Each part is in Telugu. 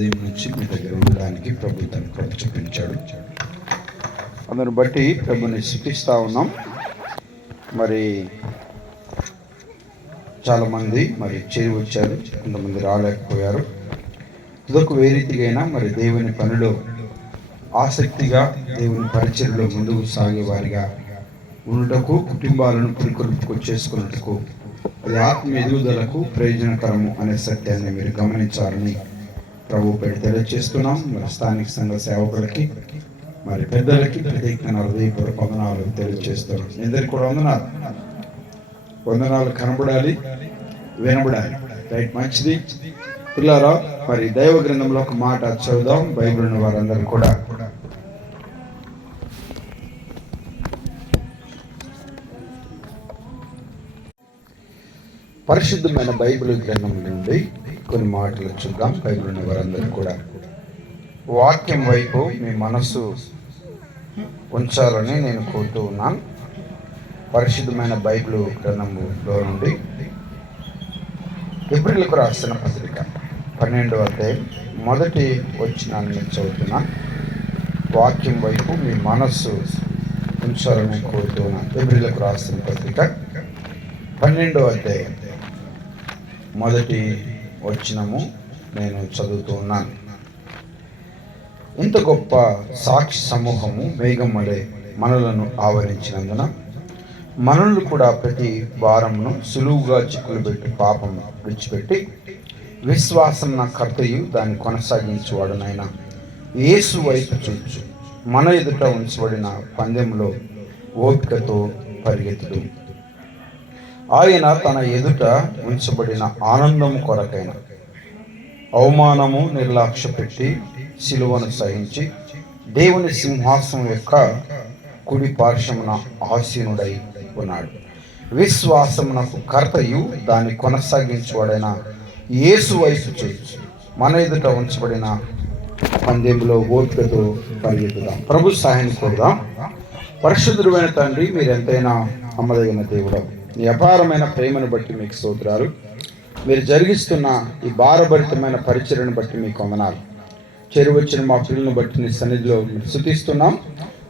ఉదయం నుంచి మీ దగ్గర ఉండడానికి ప్రభు తన కృప చూపించాడు. అందుని బట్టి ప్రభుని స్తుతిస్తూ ఉన్నాం. మరి చాలామంది చేరి వచ్చారు, కొంతమంది రాలేకపోయారు. ఇదొక వేరీతిగా మరి దేవుని పనిలో ఆసక్తిగా దేవుని పరిచర్యలో ముందుకు సాగేవారిగా ఉండుటకు, కుటుంబాలను పురికొల్పుకు చేసుకున్నట్టుకు, అది ఆత్మ ఎదుగుదలకు ప్రయోజనకరము అనే సత్యాన్ని మీరు గమనించాలని ప్రభు పేరు తెలియజేస్తున్నాం. మరి స్థానిక సంఘ సేవకులకి, మరి పెద్దలకి ప్రత్యేకమైన హృదయపూర్వక వందనాలు తెలియజేస్తున్నాం. అందరికీ కూడా వందనాలు కనబడాలి, వినబడాలి. రైట్, మంచిది పిల్లారా. మరి దైవ గ్రంథంలో ఒక మాట చదువుదాం. బైబిల్ ఉన్న వారందరూ కూడా పరిశుద్ధమైన బైబిల్ గ్రంథం నుండి కొన్ని మాటలు చూద్దాం. బైబిల్ ఉన్న వారందరూ కూడా వాక్యం వైపు మీ మనస్సు ఉంచాలని నేను కోరుతూ ఉన్నాను. పరిశుద్ధమైన బైబిల్ గ్రంథంలో నుండి హెబ్రీయులకు రాసిన పత్రిక 12వ అధ్యాయం మొదటి వచనాన్ని చదువుతున్నాను. వాక్యం వైపు మీ మనస్సు ఉంచాలని కోరుతూ ఉన్నాను. హెబ్రీయులకు రాసిన పత్రిక 12వ అధ్యాయం మొదటి వచనము నేను చదువుతూ ఉన్నాను. ఇంత గొప్ప సాక్షి సమూహము మేఘం వలె మనలను ఆవరించినందున మనల్ని కూడా ప్రతి భారమును సులువుగా చిక్కులు పెట్టి పాపం విడిచిపెట్టి విశ్వాసం నా కర్తయు దాన్ని కొనసాగించేవాడునైనా యేసు వైపు చూచు మన ఎదుట ఉంచబడిన పందెంలో ఓపికతో పరిగెత్తుడు. ఆయన తన ఎదుట ఉంచబడిన ఆనందము కొరకైన అవమానము నిర్లక్ష్య పెట్టి సిలువను సహించి దేవుని సింహాసనం యొక్క కుడి పార్శ్వమున ఆసీనుడై ఉన్నాడు. విశ్వాసమునకు కర్తయు దాన్ని కొనసాగించేవాడైన యేసు వైపు చూచి మన ఎదుట ఉంచబడిన పందెంలో ఓపికతో పరిగెత్తుదాం. ప్రభు సహాయాన్ని కోరుదాం. పరిశుద్ధుడైన తండ్రి, మీరు ఎంతైనా అమ్మదగిన దేవుడు, మీ అపారమైన ప్రేమను బట్టి మీకు స్తోత్రాలు. మీరు జరిగిస్తున్న ఈ భారభరితమైన పరిచర్యను బట్టి మీకు వందనాలు. చేరువచ్చిన మా పిల్లలను బట్టి నీ సన్నిధిలో స్తుతిస్తున్నాం.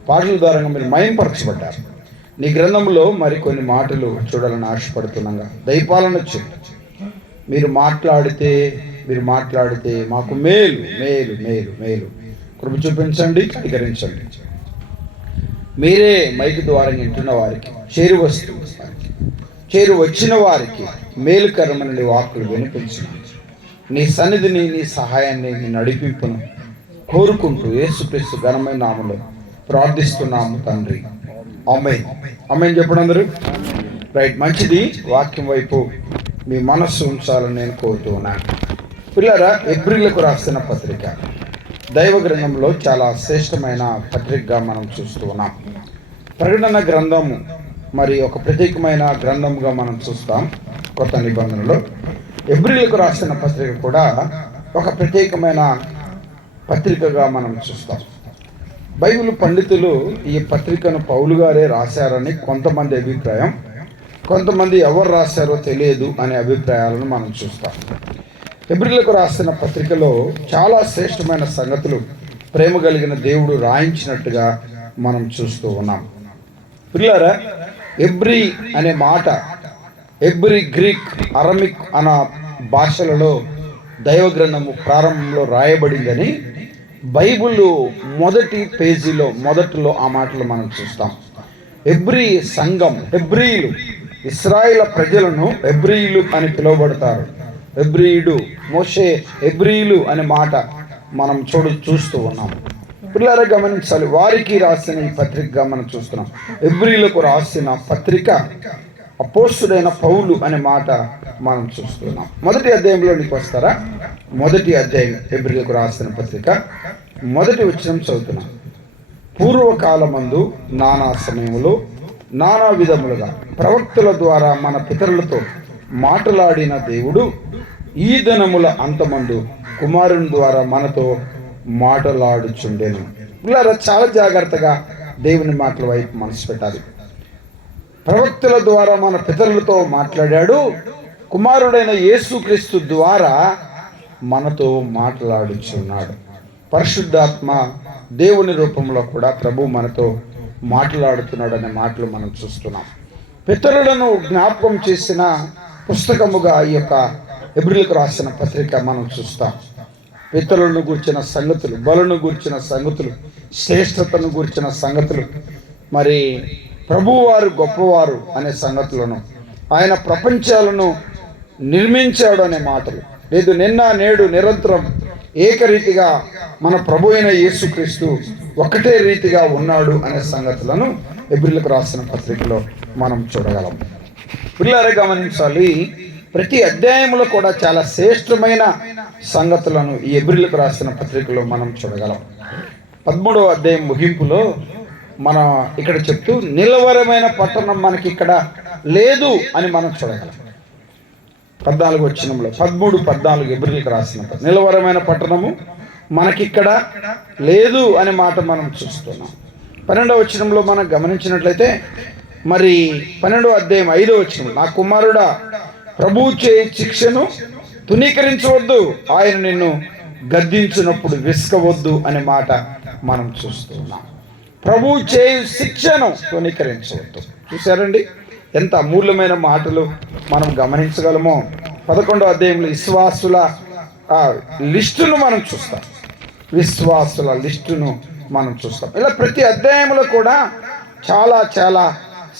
పాటల ద్వారా మీరు మయంపరచబడ్డారు. నీ గ్రంథంలో మరికొన్ని మాటలు చూడాలని ఆశపడుతున్నాగా దయపాలన చేయండి. మీరు మాట్లాడితే మాకు మేలు మేలు మేలు మేలు కృప చూపించండి, కనికరించండి. మీరే మైకు ద్వారా వింటున్న వారికి, చేరు వచ్చిన వారికి మేలుకరమైన వాక్కులు వినిపించండి. నీ సన్నిధిని, నీ సహాయాన్ని, నీ నడిపింపును కోరుకుంటూ యేసుక్రీస్తు ఘనమైన నామములో ప్రార్థిస్తున్నాము తండ్రి. ఆమేన్. ఆమేన్ చెప్పండి అందరూ. రైట్, మంచిది. వాక్యం వైపు మీ మనస్సు ఉంచాలని నేను కోరుతూ ఉన్నాను. పిల్లరా, హెబ్రీయులకు రాసిన పత్రిక దైవ గ్రంథంలో చాలా శ్రేష్టమైన పత్రికగా మనం చూస్తూ ఉన్నాం. ప్రకటన గ్రంథము మరి ఒక ప్రత్యేకమైన గ్రంథముగా మనం చూస్తాం. కొత్త నిబంధనలో హెబ్రీయులకు రాసిన పత్రిక కూడా ఒక ప్రత్యేకమైన పత్రికగా మనం చూస్తాం. బైబిల్ పండితులు ఈ పత్రికను పౌలు గారే రాశారని కొంతమంది అభిప్రాయం, కొంతమంది ఎవరు రాశారో తెలియదు అనే అభిప్రాయాలను మనం చూస్తాం. హెబ్రీయులకు రాసిన పత్రికలో చాలా శ్రేష్టమైన సంగతులు ప్రేమ కలిగిన దేవుడు రాయించినట్టుగా మనం చూస్తూ ఉన్నాం. పిల్లరా, హెబ్రీ అనే మాట హెబ్రీ, గ్రీక్, అరమిక్ అన్న భాషలలో దైవ గ్రంథము ప్రారంభంలో రాయబడిందని బైబిల్ మొదటి పేజీలో మొదట్లో ఆ మాటలు మనం చూస్తాం. హెబ్రీ సంఘం, హెబ్రీయులు, ఇశ్రాయేలు ప్రజలను హెబ్రీయులు అని పిలువబడతారు. హెబ్రీయుడు, మోషే హెబ్రీయులు అనే మాట మనం చూస్తూ ఉన్నాం. పిల్లలు గమనించాలి, వారికి రాసిన ఈ పత్రికగా మనం చూస్తున్నాం. హెబ్రీయులకు రాసిన పత్రిక అపోస్తుడైన పౌలు అనే మాట మనం చూస్తున్నాం. మొదటి అధ్యాయంలోనికి వస్తారా? మొదటి అధ్యాయం హెబ్రీయులకు రాసిన పత్రిక మొదటి వచనం చదువుతున్నాం. పూర్వకాలమందు నానా సమయంలో నానా విధములుగా ప్రవక్తల ద్వారా మన పితరులతో మాట్లాడిన దేవుడు ఈ దినముల అంతమందు కుమారుని ద్వారా మనతో మాట్లాడుచుండెను. ఇలా చాలా జాగ్రత్తగా దేవుని మాటల వైపు మనసు పెట్టాలి. ప్రవక్తల ద్వారా మన పితరులతో మాట్లాడాడు. కుమారుడైన యేసుక్రీస్తు ద్వారా మనతో మాట్లాడుచున్నాడు. పరిశుద్ధాత్మ దేవుని రూపంలో కూడా ప్రభు మనతో మాట్లాడుతున్నాడు అనే మాటలు మనం చూస్తున్నాం. పితరులను జ్ఞాపకం చేసిన పుస్తకముగా ఈ యొక్క హెబ్రీయులకు రాసిన పత్రిక మనం చూస్తాం. పితరులను గూర్చిన సంగతులు, బలులను గూర్చిన సంగతులు, శ్రేష్టతను గూర్చిన సంగతులు, మరి ప్రభువారు గొప్పవారు అనే సంగతులను, ఆయన ప్రపంచాలను నిర్మించాడు అనే మాటలు, లేదు నిన్న నేడు నిరంతరం ఏకరీతిగా మన ప్రభు అయిన యేసుక్రీస్తు ఒకటే రీతిగా ఉన్నాడు అనే సంగతులను హెబ్రీయులకు రాసిన పత్రికలో మనం చూడగలం. పిల్లలు గమనించాలి, ప్రతి అధ్యాయంలో కూడా చాలా శ్రేష్టమైన సంగతులను ఈ హెబ్రీయులకు రాసిన పత్రికలో మనం చూడగలం. 13వ అధ్యాయం ముగింపులో మనం ఇక్కడ చెప్తూ నిలవరమైన పట్టణం మనకి ఇక్కడ లేదు అని మనం చూడగలం. 14వ వచనంలో 13-14 హెబ్రీయులకు రాసిన నిలవరమైన పట్టణము మనకిక్కడ లేదు అనే మాట మనం చూస్తున్నాం. 12వ వచనంలో మనం గమనించినట్లయితే మరి 12వ అధ్యాయం 5వ వచనం, నా కుమారుడా ప్రభువు చేయి శిక్షను తునీకరించవద్దు, ఆయన నిన్ను గద్దించినప్పుడు విసుకవద్దు అనే మాట మనం చూస్తున్నాం. ప్రభువు చేయి శిక్షను తునీకరించవద్దు. చూసారండి ఎంత అమూల్యమైన మాటలు మనం గమనించగలమో. 11వ అధ్యాయంలో విశ్వాసుల లిస్టును మనం చూస్తాం. విశ్వాసుల లిస్టును మనం చూస్తాం. ఇలా ప్రతి అధ్యాయంలో కూడా చాలా చాలా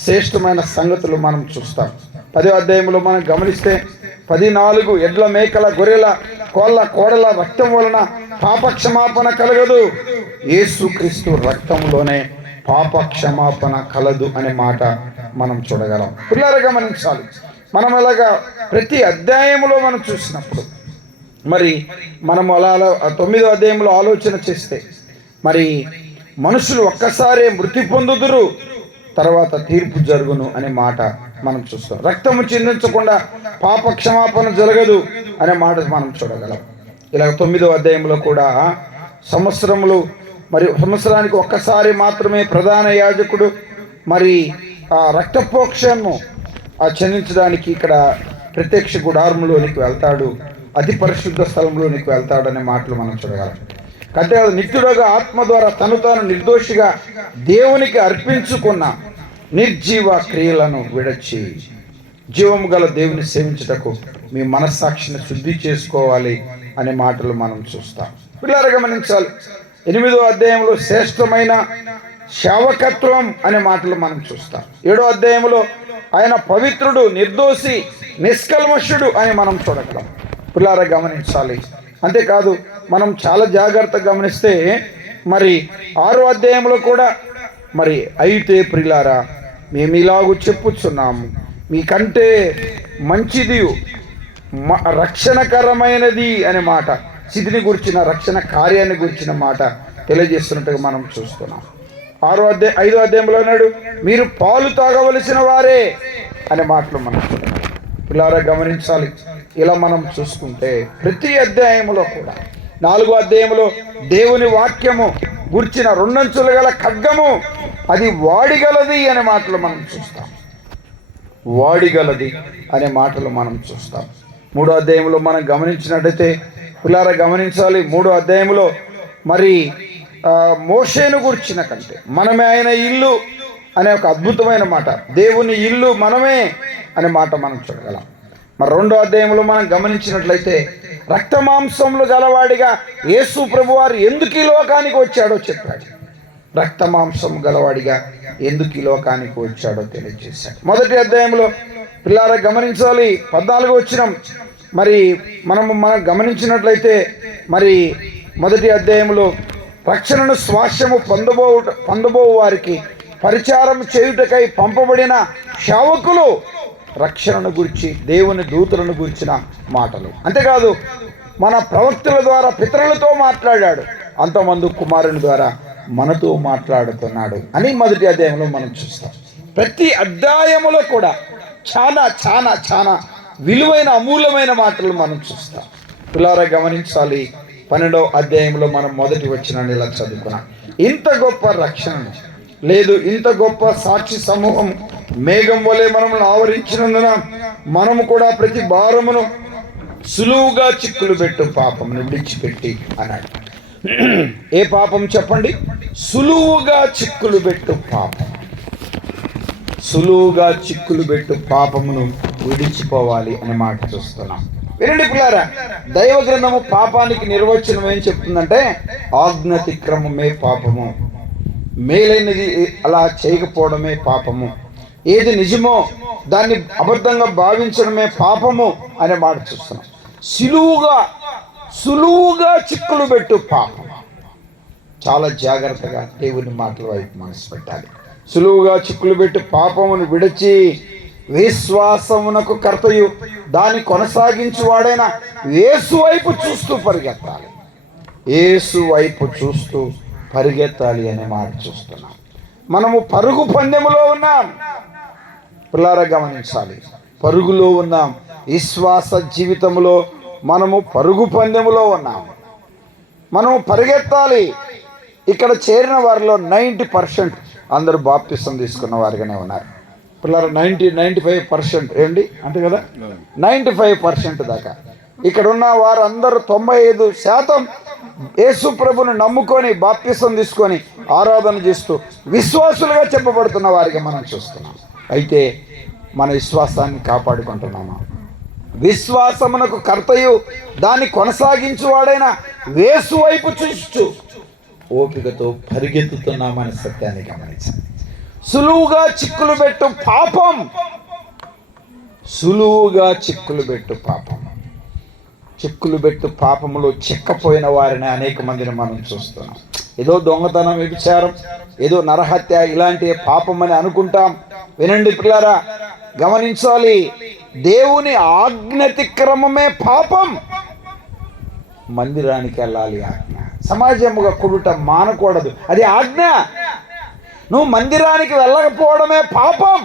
శ్రేష్టమైన సంగతులు మనం చూస్తాం. 10వ అధ్యాయంలో మనం గమనిస్తే 14 ఎడ్ల, మేకల, గొర్రెల, కోళ్ళ, కోడల రక్తం వలన పాప క్షమాపణ కలగదు, యేసుక్రీస్తు రక్తంలోనే పాప క్షమాపణ కలదు అనే మాట మనం చూడగలం. పిల్లలు గమనించాలి, మనం అలాగా ప్రతి అధ్యాయంలో మనం చూసినప్పుడు మరి మనం అలా 9వ అధ్యాయంలో ఆలోచన చేస్తే మరి మనుషులు ఒక్కసారే మృతి పొందుదురు, తర్వాత తీర్పు జరుగును అనే మాట మనం చూస్తాం. రక్తము చిందించకుండా పాప క్షమాపణ జరగదు అనే మాట మనం చూడగలం. ఇలా 9వ అధ్యాయంలో కూడా సంవత్సరానికి ఒక్కసారి మాత్రమే ప్రధాన యాజకుడు మరి ఆ రక్తపోక్షను చెందించడానికి ఇక్కడ ప్రత్యక్ష గుడారంలోనికి వెళ్తాడు, అతి పరిశుద్ధ స్థలంలోనికి వెళ్తాడు అనే మాటలు మనం చూడగలం. అంతేకాదు నిత్యుడుగా ఆత్మ ద్వారా తను తాను నిర్దోషిగా దేవునికి అర్పించుకున్న నిర్జీవ క్రియలను విడచి జీవము గల దేవుని సేవించుటకు మీ మనస్సాక్షిని శుద్ధి చేసుకోవాలి అనే మాటలు మనం చూస్తాం. పిల్లలు గమనించాలి, 8వ అధ్యాయంలో శ్రేష్టమైన సేవకత్వం అనే మాటలు మనం చూస్తాం. 7వ అధ్యాయంలో ఆయన పవిత్రుడు, నిర్దోషి, నిష్కల్మషుడు అని మనం చూడగలం. పిల్లలు గమనించాలి. అంతేకాదు మనం చాలా జాగ్రత్తగా గమనిస్తే మరి 6వ అధ్యాయంలో కూడా మరి అయితే ప్రియులారా మేము ఇలాగూ చెప్పుచున్నాము, మీకంటే మంచిది రక్షణకరమైనది అనే మాట, స్థితిని గురించిన రక్షణ కార్యాన్ని గురించిన మాట తెలియజేస్తున్నట్టుగా మనం చూస్తున్నాం. 5వ అధ్యాయంలో అన్నాడు, మీరు పాలు తాగవలసిన వారే అనే మాటలు మనం పిల్లారా గమనించాలి. ఇలా మనం చూసుకుంటే ప్రతి అధ్యాయంలో కూడా 4వ అధ్యాయంలో దేవుని వాక్యము గుర్చిన 2 అంచులు గల ఖడ్గము అది వాడిగలది అనే మాటలు మనం చూస్తాం. వాడిగలది అనే మాటలు మనం చూస్తాం. 3వ అధ్యాయంలో మనం గమనించినట్టయితే పిల్లారా గమనించాలి, 3వ అధ్యాయంలో మరి మోషేను గుర్చిన కంటే మనమే ఆయన ఇల్లు అనే ఒక అద్భుతమైన మాట, దేవుని ఇల్లు మనమే అనే మాట మనం చూడగలం. మరి 2వ అధ్యాయంలో మనం గమనించినట్లయితే రక్తమాంసములు గలవాడిగా యేసు ప్రభువారు ఎందుకు ఈ లోకానికి వచ్చాడో చెప్పాడు. రక్తమాంసం గలవాడిగా ఎందుకు ఈ లోకానికి వచ్చాడో తెలియజేశాడు. 1వ అధ్యాయంలో పిల్లారా గమనించాలి, 14వ వచనం మరి మనం గమనించినట్లయితే మరి 1వ అధ్యాయంలో రక్షణను స్వాస్యము పొందబో వారికి పరిచారం చేయుటకై పంపబడిన సేవకులు రక్షణను గురించి దేవుని దూతలను గురించిన మాటలు. అంతేకాదు మన ప్రవక్తల ద్వారా పితరులతో మాట్లాడాడు, అంతమంది కుమారుని ద్వారా మనతో మాట్లాడుతున్నాడు అని 1వ అధ్యాయంలో మనం చూస్తాం. ప్రతి అధ్యాయములో కూడా చాలా చాలా చాలా విలువైన అమూల్యమైన మాటలు మనం చూస్తాం. పిల్లారా గమనించాలి, 12వ అధ్యాయంలో మనం మొదటి వచనాన్ని ఇలా చదువుకున్నాం. ఇంత గొప్ప రక్షణ లేదు, ఇంత గొప్ప సాక్షి సమూహం మేఘం వలె మనల్ని ఆవరించినందున మనము కూడా ప్రతి భారమును సులువుగా చిక్కులు పెట్టు పాపమును విడిచిపెట్టి అన్నాడు. ఏ పాపం చెప్పండి? సులువుగా చిక్కులు పెట్టు పాపం. సులువుగా చిక్కులు పెట్టు పాపమును విడిచిపోవాలి అనే మాట చూస్తున్నాం. వినండి పిల్లారా, దైవ గ్రంథము పాపానికి నిర్వచనం ఏం చెప్తుందంటే, ఆజ్ఞాతిక్రమమే పాపము, మేలైనది అలా చేయకపోవడమే పాపము, ఏది నిజమో దాన్ని అబద్ధంగా భావించడమే పాపము అనే మాట చూస్తున్నాం. సులువుగా చిక్కులు పెట్టు పాపం. చాలా జాగ్రత్తగా దేవుని మాటల వైపు మనసు పెట్టాలి. సులువుగా చిక్కులు పెట్టి పాపమును విడిచి విశ్వాసమునకు కర్తయు దాన్ని కొనసాగించువాడైన యేసు వైపు చూస్తూ పరిగెత్తాలి. యేసు వైపు చూస్తూ పరిగెత్తాలి అనే మాట చూస్తున్నాం. మనము పరుగు పందెములో ఉన్నాం. పిల్లారా గమనించాలి, పరుగులో ఉన్నాం. విశ్వాస జీవితంలో మనము పరుగు పందెములో ఉన్నాం. మనము పరిగెత్తాలి. ఇక్కడ చేరిన వారిలో 90% అందరూ బాప్తిసం తీసుకున్న వారిగానే ఉన్నారు. పిల్లలు 95% ఏంటి అంటే కదా, 95% దాకా ఇక్కడ ఉన్న వారు అందరూ 95% యేసు ప్రభుని నమ్ముకొని బాప్తిసం తీసుకొని ఆరాధన చేస్తూ విశ్వాసులుగా చెప్పబడుతున్న వారిగా మనం చూస్తున్నాం. అయితే మన విశ్వాసాన్ని కాపాడుకుంటున్నామా? విశ్వాసమునకు కర్తయు దాన్ని కొనసాగించువాడైన యేసు వైపు చూస్తూ ఓపికతో పరిగెత్తుతున్నామని సత్యాన్ని గమనించాలి. సులువుగా చిక్కులు పెట్టు పాపం. సులువుగా చిక్కులు పెట్టు పాపం. చిక్కులు పెట్టు పాపములో చిక్కపోయిన వారిని అనేక మందిని మనం చూస్తున్నాం. ఏదో దొంగతనం, వ్యభిచారం, ఏదో నరహత్య ఇలాంటి పాపం అని అనుకుంటాం. వినండి పిల్లారా, గమనించాలి, దేవుని ఆజ్ఞాతిక్రమమే పాపం. మందిరానికి వెళ్ళాలి ఆజ్ఞ, సమాజముగా కొడుట మానకూడదు, అది ఆజ్ఞ. నువ్వు మందిరానికి వెళ్ళకపోవడమే పాపం.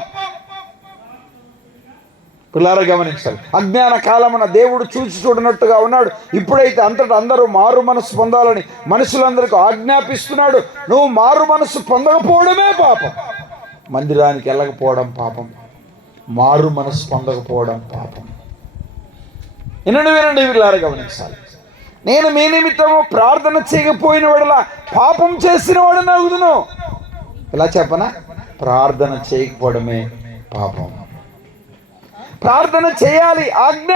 పిల్లారా గమనించాలి, అజ్ఞాన కాలమున దేవుడు చూసి చూడనట్టుగా ఉన్నాడు. ఇప్పుడైతే అంతటా అందరూ మారు మనసు పొందాలని మనుషులందరికీ ఆజ్ఞాపిస్తున్నాడు. నువ్వు మారు మనసు పొందకపోవడమే పాపం. మందిరానికి వెళ్ళకపోవడం పాపం, మారు మనసు పొందకపోవడం పాపం. వినండి పిల్లారా గమనించాలి, నేను మీ నిమిత్తము ప్రార్థన చేయకపోయిన వాడలా పాపం చేసిన వాడని అగుదును. ఇలా చెప్పనా? ప్రార్థన చేయకపోవడమే పాపం. ప్రార్థన చేయాలి, ఆజ్ఞ.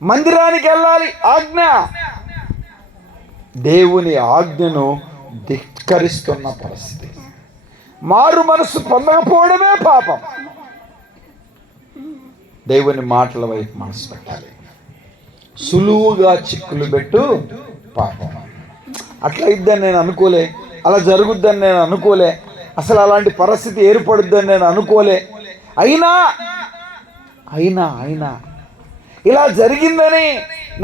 మందిరానికి వెళ్ళాలి, ఆజ్ఞ. దేవుని ఆజ్ఞను ధిక్కరిస్తున్న పరిస్థితి. మారు మనసు పొందకపోవడమే పాపం. దేవుని మాటల వైపు మనసు పెట్టాలి. సులువుగా చిక్కులు పెట్టు పాపం. అట్లా ఇద్దని నేను అనుకోలే, అలా జరుగుద్దని నేను అనుకోలే, అసలు అలాంటి పరిస్థితి ఏర్పడుద్దని నేను అనుకోలే. అయినా ఇలా జరిగిందని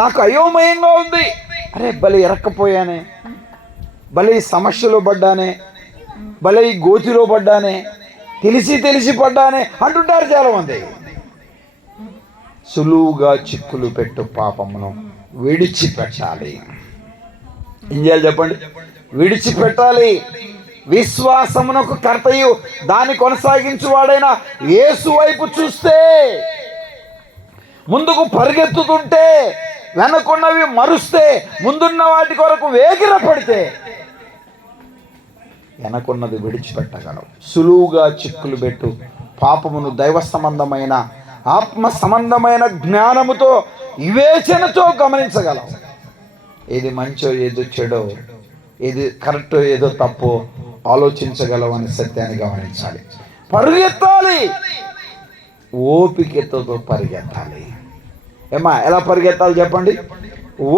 నాకు అయోమయంగా ఉంది. అరే భలే ఇరక్కపోయానే, భలే సమస్యలో పడ్డానే, భలే గోతిలో పడ్డానే, తెలిసి పడ్డానే అంటుంటారు చాలామంది. సులువుగా చిక్కులు పెట్టు పాపమును విడిచిపెట్టాలి. ఏం చేయాలి చెప్పండి? విడిచిపెట్టాలి. విశ్వాసమునకు కర్తయు దాన్ని కొనసాగించువాడైన యేసు వైపు చూస్తే, ముందుకు పరిగెత్తుతుంటే, వెనకున్నవి మరుస్తే, ముందున్న వాటి కొరకు వేగిర పడితే వెనకున్నది విడిచిపెట్టగలవు. సులువుగా చిక్కులు పెట్టు పాపమును దైవ సంబంధమైన ఆత్మ సంబంధమైన జ్ఞానముతో వివేచనతో గమనించగలవు. ఏది మంచో ఏదో చెడో, ఏది కరెక్టో ఏదో తప్పో ఆలోచించగలవు అని సత్యాన్ని గమనించాలి. పరిగెత్తాలి, ఓపికతో పరిగెత్తాలి. ఏమా ఎలా పరిగెత్తాలి చెప్పండి?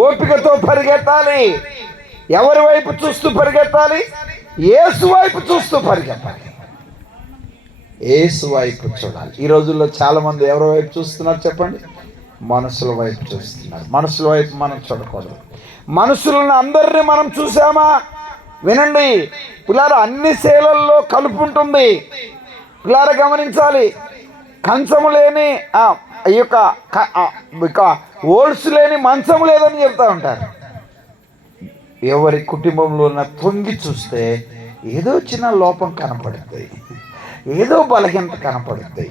ఓపికతో పరిగెత్తాలి. ఎవరి వైపు చూస్తూ పరిగెత్తాలి? యేసు వైపు చూస్తూ పరిగెత్తాలి. యేసు వైపు చూడాలి. ఈ రోజుల్లో చాలా మంది ఎవరి వైపు చూస్తున్నారు చెప్పండి? మనుషుల వైపు చూస్తున్నారు. మనుషుల వైపు మనం చూడకూడదు. మనుషులను అందరినీ మనం చూసామా? వినండి పిల్లారా, అన్ని శైలల్లో కలుపు ఉంటుంది. పిల్లారా గమనించాలి, కంచము లేని ఈ యొక్క ఓల్స్ లేని మంచము లేదని చెప్తా ఉంటారు. ఎవరి కుటుంబంలో ఉన్న తొంగి చూస్తే ఏదో చిన్న లోపం కనపడుతుంది. ఏదో బలహీనత కనపడుద్ది,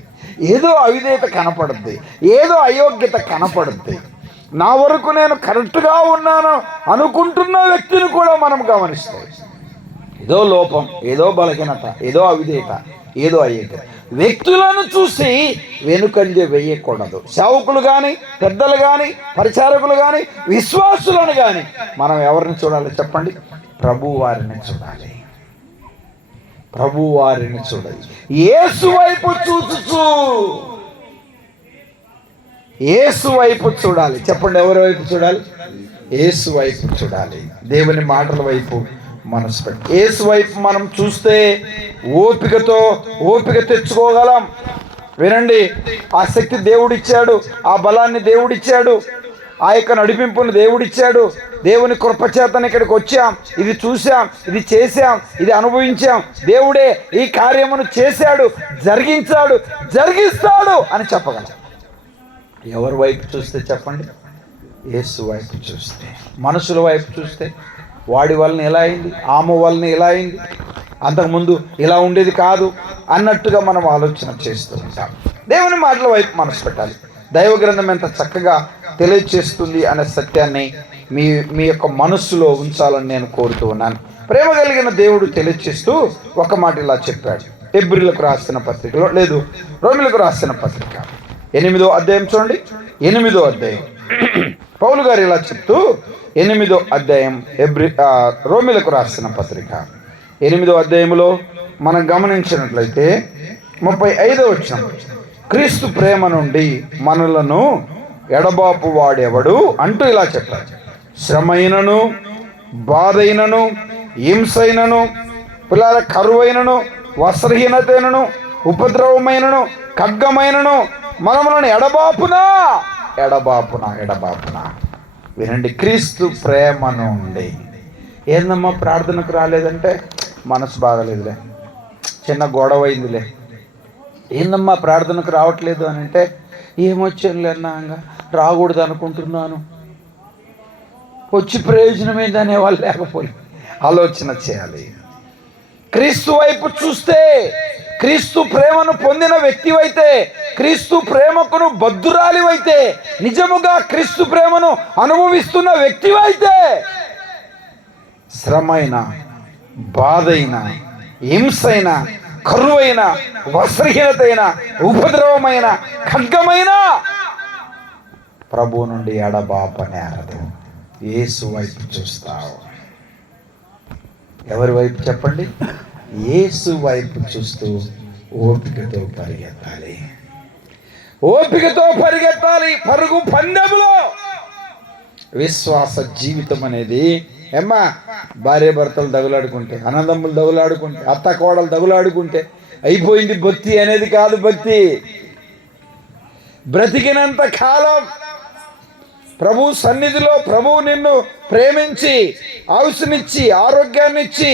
ఏదో అవిధేయత కనపడుద్ది, ఏదో అయోగ్యత కనపడుద్ది. నా వరకు నేను కరెక్ట్గా ఉన్నాను అనుకుంటున్న వ్యక్తిని కూడా మనం గమనిస్తాం. ఏదో లోపం, ఏదో బలహీనత, ఏదో అవిధేయత, ఏదో అయోగ్యత. వ్యక్తులను చూసి వెనుకంజ వేయకూడదు. సేవకులు కానీ, పెద్దలు కానీ, పరిచారకులు కానీ, విశ్వాసులను కానీ మనం ఎవరిని చూడాలి చెప్పండి? ప్రభువారిని చూడాలి. ప్రభువారిని చూడాలి. యేసు వైపు చూచుచు, యేసు వైపు చూడాలి. చెప్పండి, ఎవరి వైపు చూడాలి? యేసు వైపు చూడాలి. దేవుని మాటల వైపు మనసు పెట్టి యేసు వైపు మనం చూస్తే ఓపిక తెచ్చుకోగలం. వినండి, ఆ శక్తి దేవుడిచ్చాడు, ఆ బలాన్ని దేవుడిచ్చాడు, ఆ యొక్క నడిపింపుని దేవుడిచ్చాడు. దేవుని కృపచేతన ఇక్కడికి వచ్చాం, ఇది చూసాం, ఇది చేశాం, ఇది అనుభవించాం. దేవుడే ఈ కార్యమును చేశాడు, జరిగించాడు, జరిగిస్తాడు అని చెప్పగలం. ఎవరి వైపు చూస్తే చెప్పండి? యేసు వైపు చూస్తే. మనుషుల వైపు చూస్తే వాడి వలన ఎలా అయింది, ఆమె వలన ఎలా అయింది, అంతకుముందు ఇలా ఉండేది కాదు అన్నట్టుగా మనం ఆలోచన చేస్తూ ఉంటాం. దేవుని మాటల వైపు మనసు పెట్టాలి. దైవ గ్రంథం ఎంత చక్కగా తెలియచేస్తుంది అనే సత్యాన్ని మీ యొక్క మనస్సులో ఉంచాలని నేను కోరుతూ ఉన్నాను. ప్రేమ కలిగిన దేవుడు తెలియచేస్తూ ఒక మాట ఇలా చెప్పాడు. హెబ్రీయులకు రాసిన పత్రికలో, లేదు రోమీయులకు రాసిన పత్రిక 8వ అధ్యాయం చూడండి. 8వ అధ్యాయం పౌలు గారు ఇలా చెప్తూ 8వ అధ్యాయం రోమీయులకు రాసిన పత్రిక 8వ అధ్యాయంలో మనం గమనించినట్లయితే 35వ వచనం, క్రీస్తు ప్రేమ నుండి మనలను ఎడబాపు వాడెవడు అంటూ ఇలా చెప్పారు. శ్రమైనను, బాధైనను, హింసైనను, పిల్లల కరువైనను, వస్త్రహీనతైనను, ఉపద్రవమైనను, ఖడ్గమైనను మనములను ఎడబాపునా. వినండి, క్రీస్తు ప్రేమ నుండి. ఏందమ్మా ప్రార్థనకు రాలేదంటే మనసు బాగలేదులే, చిన్న గొడవ అయిందిలే. ఏందమ్మా ప్రార్థనకు రావట్లేదు అని అంటే ఏమొచ్చానులే అన్నా, రాకూడదు అనుకుంటున్నాను, వచ్చి ప్రయోజనం ఏందనే వాళ్ళు లేకపోయి ఆలోచన చేయాలి. క్రీస్తు వైపు చూస్తే, క్రీస్తు ప్రేమను పొందిన వ్యక్తివైతే, క్రీస్తు ప్రేమకును బద్ధురాలివైతే, నిజముగా క్రీస్తు ప్రేమను అనుభవిస్తున్న వ్యక్తివైతే, శ్రమైన, బాధైన, హింసైన, కరువైన, వస్త్రహీనతైన, ఉపద్రవమైన, ఖడ్గమైన ప్రభు నుండి ఎడబాపనేరదు. యేసు వైపు చూస్తావు. ఎవరి వైపు చెప్పండి? యేసు వైపు చూస్తూ ఓపికతో పరిగెత్తాలి. పరుగు పందెములో. విశ్వాస జీవితం అనేది ఏమ్మా భార్య భర్తలు దగులాడుకుంటే, అన్నదమ్ములు దగులాడుకుంటే, అత్త కోడలు దగులాడుకుంటే అయిపోయింది భక్తి అనేది కాదు. భక్తి బ్రతికినంత కాలం ప్రభు సన్నిధిలో ప్రభువు నిన్ను ప్రేమించి, ఆయుష్నిచ్చి, ఆరోగ్యాన్నిచ్చి,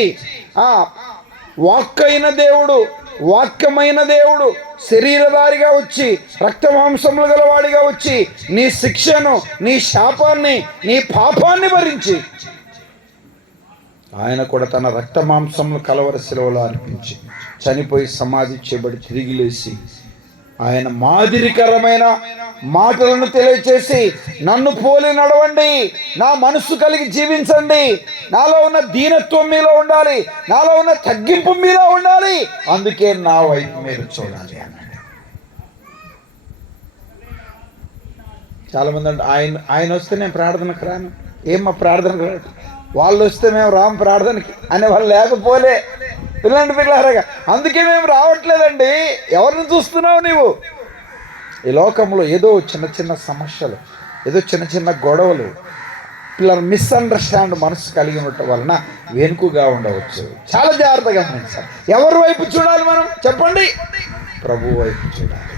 వాక్యమైన దేవుడు శరీరధారిగా వచ్చి, రక్తమాంసములు గలవాడిగా వచ్చి, నీ శిక్షను, నీ శాపాన్ని, నీ పాపాన్ని భరించి, ఆయన కూడా తన రక్తమాంసములు కలవరి శిలువలో అర్పించి, చనిపోయి సమాధి చేయబడి తిరిగి లేచి, ఆయన మాదిరికరమైన మాటలను తెలియచేసి, నన్ను పోలి నడవండి, నా మనసు కలిగి జీవించండి, నాలో ఉన్న దీనత్వం మీలో ఉండాలి, నాలో ఉన్న తగ్గింపు మీలో ఉండాలి, అందుకే నా వైపు మీరు చూడాలి అన్నాడు. చాలామంది అంటే ఆయన వస్తే నేను ప్రార్థనకు రాను, ఏమో ప్రార్థనకు రాడు, వాళ్ళు వస్తే మేము రాము ప్రార్థనకి అనే వాళ్ళు లేకపోలే. పిల్లలారా, అందుకే మేము రావట్లేదండి. ఎవరిని చూస్తున్నావు నీవు? ఈ లోకంలో ఏదో చిన్న చిన్న సమస్యలు, ఏదో చిన్న చిన్న గొడవలు, పిల్లలు మిస్అండర్స్టాండ్ మనసు కలిగి ఉండటం వలన వెనుకగా ఉండవచ్చు. చాలా జాగ్రత్తగా గమనించాలి. ఎవరి వైపు చూడాలి మనం చెప్పండి? ప్రభు వైపు చూడాలి.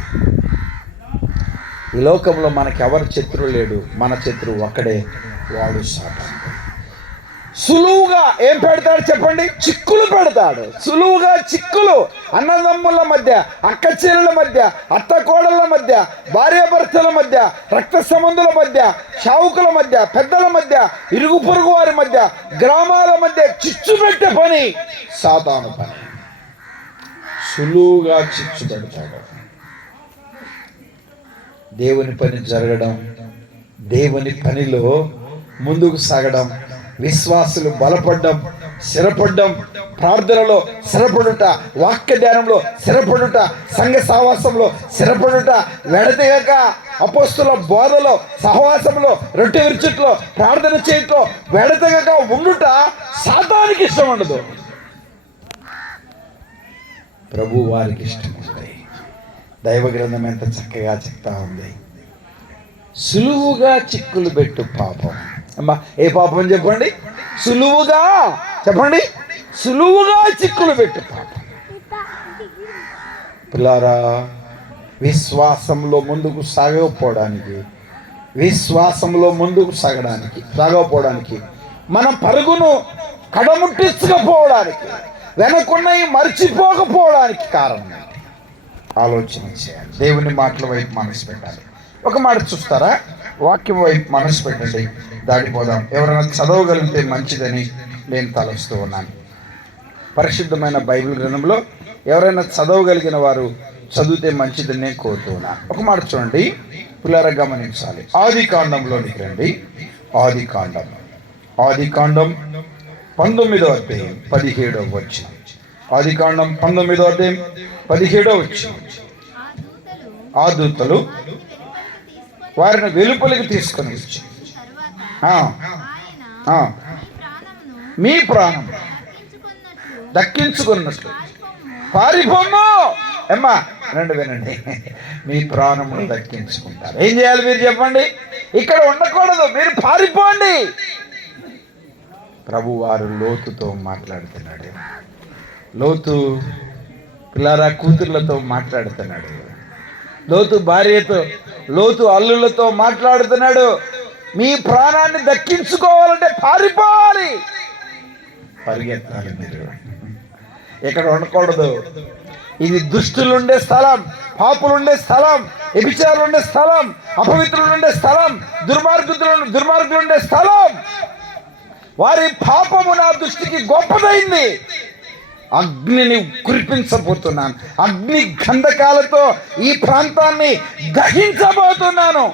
ఈ లోకంలో మనకి ఎవరి శత్రువు లేడు, మన శత్రువు ఒక్కడే, వాడు సాతాను. సులువుగా ఏం పెడతాడు చెప్పండి? చిక్కులు పెడతాడు. సులువుగా చిక్కులు, అన్నదమ్ముల మధ్య, అక్క చెల్లెల మధ్య, అత్త కోడళ్ళ మధ్య, భార్యాభర్తల మధ్య, రక్త సంబంధుల మధ్య, షావుకుల మధ్య, పెద్దల మధ్య, ఇరుగు పొరుగు వారి మధ్య, గ్రామాల మధ్య చిచ్చు పెట్టే పని సాతాను పని. సులువుగా చిచ్చు పెడతాడు. దేవుని పని జరగడం, దేవుని పనిలో ముందుకు సాగడం, విశ్వాసులు బలపడడం, స్థిరపడడం, ప్రార్థనలో స్థిరపడుట, వాక్య ధ్యానంలో స్థిరపడుట, సంఘ సహవాసంలో స్థిరపడుట, వెడతెగక అపోస్తుల బోధలో, సహవాసంలో, రొట్టె విరుచుట్లో, ప్రార్థన చేయట్లో వెడతెగక ఉండుట సాతానికి ఇష్టం ఉండదు, ప్రభు వారికి ఇష్టం ఉంది. దైవ గ్రంథం ఎంత చక్కగా చెప్తా ఉంది. సులువుగా చిక్కులు పెట్టు పాపం. అమ్మా, ఏ పాపం చెప్పండి? సులువుగా చెప్పండి. సులువుగా చిక్కులు పెట్టు పాపం. పిల్లారా, విశ్వాసంలో ముందుకు సాగకపోవడానికి మన పరుగును కడముట్టించకపోవడానికి, వెనకున్నవి మర్చిపోకపోవడానికి కారణం ఏంటి? ఆలోచన చేయాలి. దేవుని మాటల వైపు మనసు పెట్టాలి. ఒక మాట చూస్తారా? వాక్యం వైపు మనసు పెట్టండి, దాటిపోదాం. ఎవరైనా చదవగలిగితే మంచిదని నేను తలస్తూ ఉన్నాను. పరిశుద్ధమైన బైబిల్ గ్రంథంలో ఎవరైనా చదవగలిగిన వారు చదివితే మంచిదని నేను కోరుతూ ఉన్నాను. ఒక మాట చూడండి, పిల్లరా గమనించాలి. ఆది కాండంలోనికి రండి. ఆది కాండం 19వ అధ్యాయం 17వ వచనం. ఆది కాండం 19వ అధ్యాయం 17వ వచనం. ఆ దూతలు వారిని వెలుపలికి తీసుకొని వచ్చి మీ ప్రాణం దక్కించుకున్నట్లు పారిపోము. అమ్మా వినండి, మీ ప్రాణమును దక్కించుకుంటారు. ఏం చేయాలి మీరు చెప్పండి? ఇక్కడ ఉండకూడదు, మీరు పారిపోండి. ప్రభు వారు లోతుతో మాట్లాడుతున్నాడు. లోతు పిల్లారా కూతుర్లతో మాట్లాడుతున్నాడు. లోతు భార్యతో, లోతు అల్లులతో మాట్లాడుతున్నాడు. మీ ప్రాణాన్ని దక్కించుకోవాలంటే పారిపోవాలి, పరిగెత్తాలి. మీరు ఇక్కడ ఉండకూడదు. ఇది దుష్టులుండే స్థలం, పాపులుండే స్థలం, వ్యభిచారులుండే స్థలం, అపవిత్రులుండే స్థలం, దుర్మార్గులుండే స్థలం. వారి పాపము నా దృష్టికి గొప్పదైంది. అగ్నిని కురిపించబోతున్నాను, అగ్ని గంధకాలతో ఈ ప్రాంతాన్ని దహించబోతున్నాను.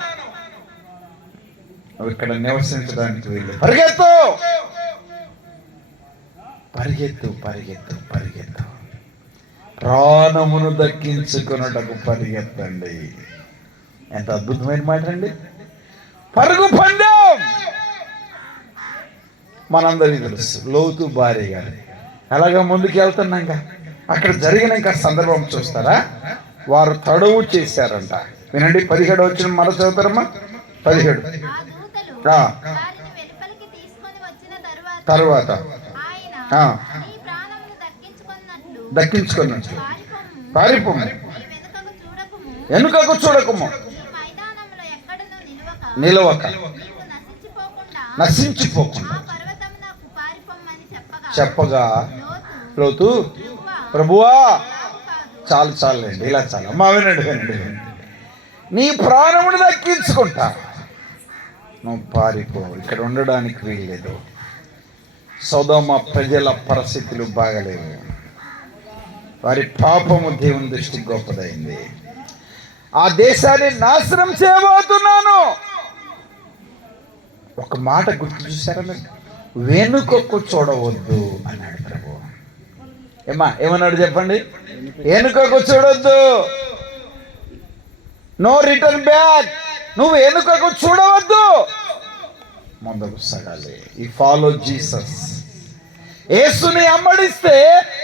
ఇక్కడ నివసించడానికి వీళ్ళు పరిగెత్తు పరిగెత్తు పరిగెత్తు పరిగెత్తు. ప్రాణమును దక్కించుకున్నటకు పరిగెత్తండి. ఎంత అద్భుతమైన మాట అండి. పరుగు పందెం మనందరికీ తెలుసు. లోతు భార్య గారు అలాగా ముందుకు వెళ్తున్నాక అక్కడ జరిగిన ఇంకా సందర్భం చూస్తారా? వారు తడువు చేశారంట. వినండి, 17 వచ్చిన మన చదువుతారమ్మా. 17 తర్వాత దక్కించుకున్నట్లు పారిపోము, వెనుకకు చూడకము, నిలవక నశించిపోకుండా చెప్పగా లోతు ప్రభువా చాలండి, ఇలా చాలు అమ్మా. వినండి, నీ ప్రాణమును దక్కించుకుంటా, నువ్వు పారిపో, ఇక్కడ ఉండడానికి వీల్లేదు. సొదొమ ప్రజల పరిస్థితులు బాగలేవు. వారి పాపము దేవుని దృష్టికి గొప్పదైంది. ఆ దేశాన్ని నాశనం చేయబోతున్నాను. ఒక మాట గుర్తు చూసారా మీరు? వెనుకకు చూడవద్దు అన్నాడు ప్రభు. ఏమన్నాడు చెప్పండి? వెనుకకు చూడొద్దు, నో రిటర్న్ బ్యాక్. నువ్వు వెనుకకు చూడవద్దు, ముందుకు సాగాలి. ఈ ఫాలో జీసస్. యేసుని అమ్మడిస్తే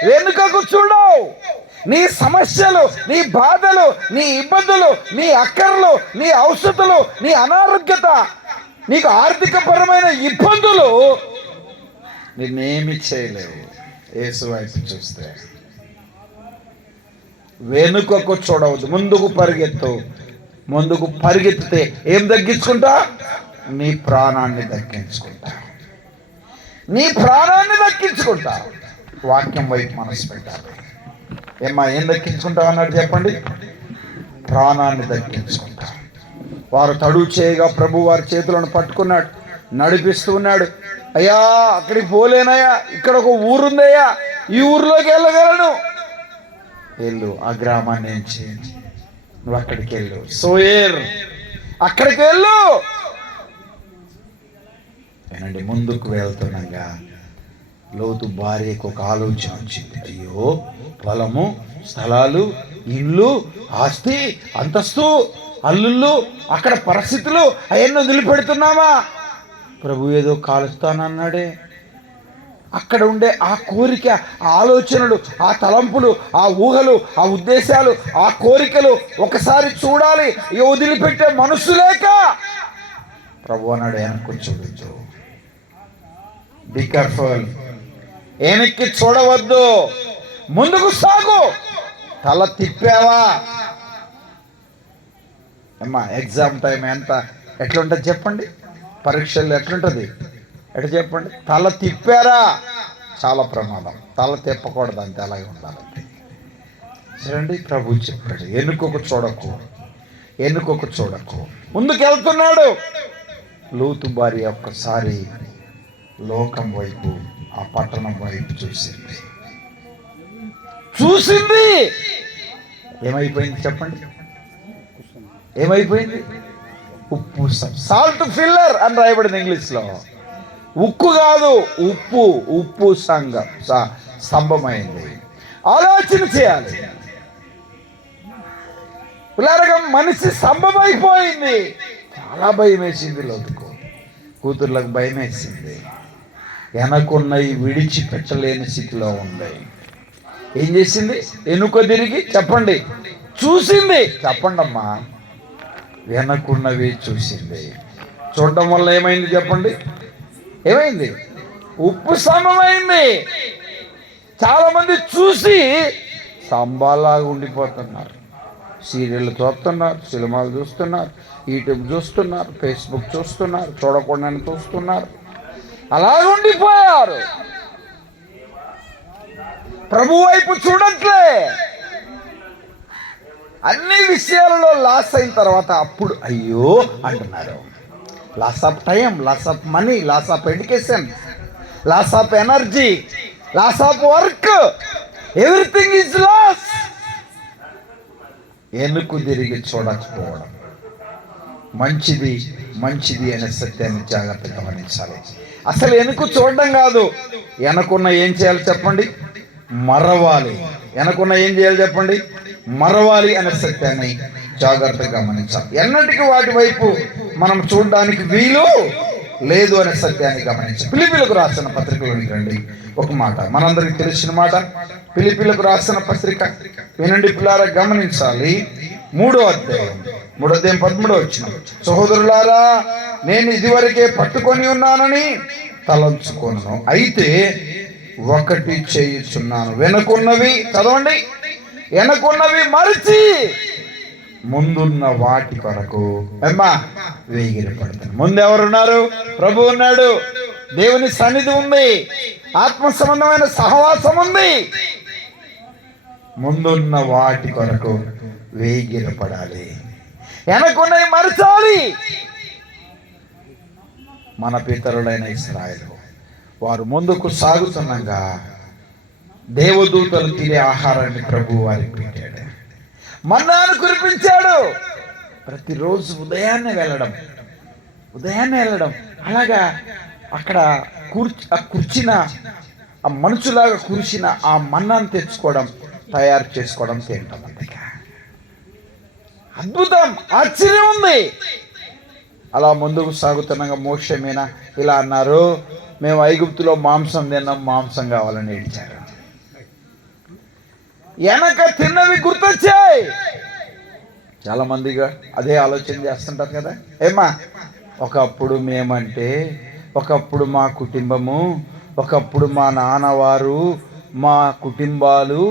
వెనుకకు చూడవు. నీ సమస్యలు, నీ బాధలు, నీ ఇబ్బందులు, నీ అక్కర్లు, నీ ఔషధులు, నీ అనారోగ్యత, నీకు ఆర్థిక పరమైన ఇబ్బందులు నిన్నేమి చేయలేవు యేసు వైపు చూస్తే. వెనుకకు చూడవద్దు, ముందుకు పరిగెత్తు. ముందుకు పరిగెత్తితే ఏం తగ్గించుకుంటా? నీ ప్రాణాన్ని దక్కించుకుంటా, నీ ప్రాణాన్ని దక్కించుకుంటా. వాక్యం వైపు మనసు పెట్టాలి. ఏం దక్కించుకుంటావు అన్నాడు చెప్పండి? ప్రాణాన్ని దక్కించుకుంటా. వారు తడువు చేయగా ప్రభు వారి చేతులను పట్టుకున్నాడు, నడిపిస్తూ ఉన్నాడు. అయ్యా అక్కడికి పోలేనయ్యా, ఇక్కడ ఒక ఊరుందయ్యా, ఈ ఊరిలోకి వెళ్ళగలను. వెళ్ళు, ఆ గ్రామాన్ని ఏం చేయండి, నువ్వు అక్కడికి వెళ్ళు, సోయేర్ అక్కడికి వెళ్ళు. ఏనండి, ముందుకు వెళ్తున్నాగా లోతు భార్యకు ఒక ఆలోచన వచ్చింది. అయ్యో, పొలము, స్థలాలు, ఇల్లు, ఆస్తి, అంతస్తు, అల్లుళ్ళు, అక్కడ పరిస్థితులు అవన్నీ వదిలిపెడుతున్నామా? ప్రభు ఏదో కాలుస్తానన్నాడే. అక్కడ ఉండే ఆ కోరిక, ఆ ఆలోచనలు, ఆ తలంపులు, ఆ ఊహలు, ఆ ఉద్దేశాలు, ఆ కోరికలు ఒకసారి చూడాలి. వదిలిపెట్టే మనసు లేక ప్రభు అన్నాడు, వెనక్కి చూడొద్దు, బి కేర్ఫుల్, వెనక్కి చూడవద్దు, ముందుకు సాగు. తల తిప్పావా అమ్మా, ఎగ్జామ్ టైం ఎట్లుంటుంది చెప్పండి, పరీక్షల్లో ఎట్లుంటుంది ఎట్లా చెప్పండి. తల తిప్పారా చాలా ప్రమాదం, తల తిప్పకూడదు, అంతే, అలాగే ఉండాలంటే. చూడండి, ప్రభు చెప్పాడు, ఎన్నుకొక చూడకు, ముందుకు వెళ్తున్నాడు. లోతు భార్య ఒక్కసారి లోకం వైపు, ఆ పట్టణం వైపు చూసింది. ఏమైపోయింది చెప్పండి, ఏమైపోయింది? ఉప్పు, సాల్ట్ ఫిల్లర్ అని రాయబడింది ఇంగ్లీష్లో. ఉక్కు కాదు, ఉప్పు స్తంభమైంది. ఆలోచన చేయాలి. పిల్లరగా మనిషి స్తంభమైపోయింది. చాలా భయం వేసింది లోతుకు, కూతుర్లకు భయం వేసింది. వెనకున్నవి విడిచిపెట్టలేని స్థితిలో ఉంది. ఏం చేసింది? వెనుక తిరిగి చెప్పండి, చూసింది. చెప్పండి అమ్మా, వెనకున్నవి చూసింది. చూడడం వల్ల ఏమైంది చెప్పండి, ఏమైంది? ఉప్పు స్తంభమైంది. చాలా మంది చూసి స్తంభాలాగా ఉండిపోతున్నారు. సీరియళ్ళు చూస్తున్నారు, సినిమాలు చూస్తున్నారు, యూట్యూబ్ చూస్తున్నారు, ఫేస్బుక్ చూస్తున్నారు, చూడకుండానే చూస్తున్నారు, అలా ఉండిపోయారు. ప్రభు వైపు చూడట్లే. అన్ని విషయాలలో లాస్ అయిన తర్వాత అప్పుడు అయ్యో అంటున్నారు. Loss of time, loss of money, loss of education, loss of energy, loss of work, everything is loss. వెనుక తిరిగి చూడకపోవడం మంచిది అనే సత్యాన్ని జాగ్రత్తగా గమనించాలి. అసలు వెనుక చూడడం కాదు, వెనకున్న ఏం చేయాలి చెప్పండి, మరవాలి. వెనకున్న ఏం చేయాలి చెప్పండి, మరవాలి అనే సత్యాన్ని జాగ్రత్తగా గమనించాలి. ఎన్నటికీ వాటి వైపు మనం చూడడానికి వీలు లేదు అనే సత్యాన్ని గమనించాలి. ఫిలిప్పీలకు రాసిన పత్రికలోనికి రండి. ఒక మాట మనందరికి తెలిసిన మాట, ఫిలిప్పీలకు రాసిన పత్రిక వినండి పిల్లారా, గమనించాలి. 3వ అధ్యాయం 13వ వచనం. సహోదరులారా, నేను ఇదివరకే పట్టుకొని ఉన్నానని తలంచుకోను, అయితే ఒకటి చేయుచున్నాను, వెనుకున్నవి చదవండి, వెనుకున్నవి మరిచి ముందున్న వాటి కొరకు వేగిరపడతాను. ముందు ఎవరున్నారు? ప్రభు ఉన్నాడు, దేవుని సన్నిధి ఉంది, ఆత్మ సంబంధమైన సహవాసం ఉంది. ముందున్న వాటి కొరకు వేగిరపడాలి, వెనకున్నవి మరచాలి. మన పితరులైన ఇశ్రాయేలు వారు ముందుకు సాగుతుండగా దేవదూతలు తినే ఆహారాన్ని ప్రభు వారికి పెట్టాడు, మన్నాను కురిపించాడు. ప్రతిరోజు ఉదయాన్నే వెళ్ళడం అలాగా అక్కడ కూర్చిన ఆ మనుషులాగా కూర్చిన ఆ మన్నాను తెచ్చుకోవడం, తయారు చేసుకోవడం, తింటాం. అంతగా అద్భుతం, ఆశ్చర్యం ఉంది. అలా ముందుకు సాగుతున్నాగా మోషే మీద ఇలా అన్నారు, మేము ఐగుప్తులో మాంసం తిన్నాం, మాంసం కావాలని ఏడ్చారు. వెనక తిన్నవి గుర్తొచ్చాయి. చాలా మందిగా అదే ఆలోచన చేస్తుంటారు కదా. ఒకప్పుడు మేమంటే, ఒకప్పుడు మా కుటుంబము, ఒకప్పుడు మా నాన్నవారు, మా కుటుంబాలు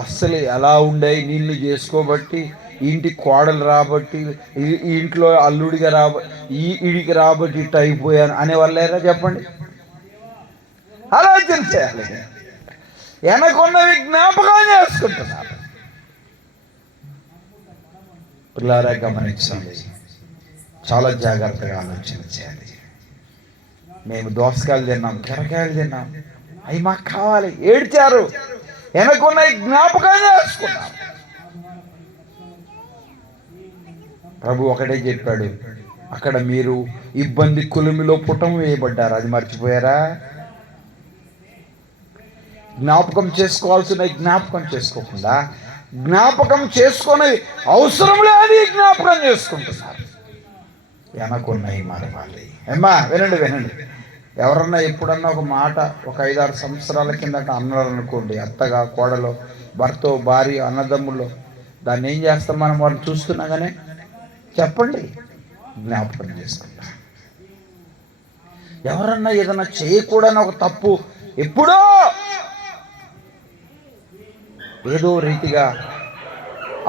అస్సలు ఎలా ఉండేవి, నీళ్ళు చేసుకోబట్టి, ఇంటి కోడలు రాబట్టి, ఇంట్లో అల్లుడిగా ఈడికి రాబట్టి ఇట్ట అయిపోయాను అనేవాళ్ళేరా చెప్పండి. ఆలోచన చేయాలి. వెనకున్నవి జ్ఞాపకం చేసుకుంటున్నారు. పిల్లారా గమనించాలి, చాలా జాగ్రత్తగా ఆలోచన చేయాలి. మేము దోసకాయలు తిన్నాం, కెరకాయలు తిన్నాం, అవి మాకు కావాలి, ఏడ్చారు. వెనకున్నవి జ్ఞాపకం చేసుకున్నాం. ప్రభు ఒకటే చెప్పాడు, అక్కడ మీరు ఇబ్బంది కులుమిలో పుటం వేయబడ్డారు, అది మర్చిపోయారా? జ్ఞాపకం చేసుకోవాల్సిన జ్ఞాపకం చేసుకోకుండా జ్ఞాపకం చేసుకునే అవసరం లేని జ్ఞాపకం చేసుకుంటున్నారు. వెనకున్నాయి మరవాలి. ఏమ్మా వినండి. ఎవరన్నా ఎప్పుడన్నా ఒక మాట ఒక 5-6 సంవత్సరాల కిందట అన్నారనుకోండి, అత్తగా కోడలో భర్త భార్య అన్నదమ్ముల్లో, దాన్ని ఏం చేస్తాం మనం? వాళ్ళు చూస్తున్నాగానే చెప్పండి, జ్ఞాపకం చేసుకుంటా. ఎవరన్నా ఏదన్నా చేయకూడని ఒక తప్పు ఎప్పుడో ఏదో రీతిగా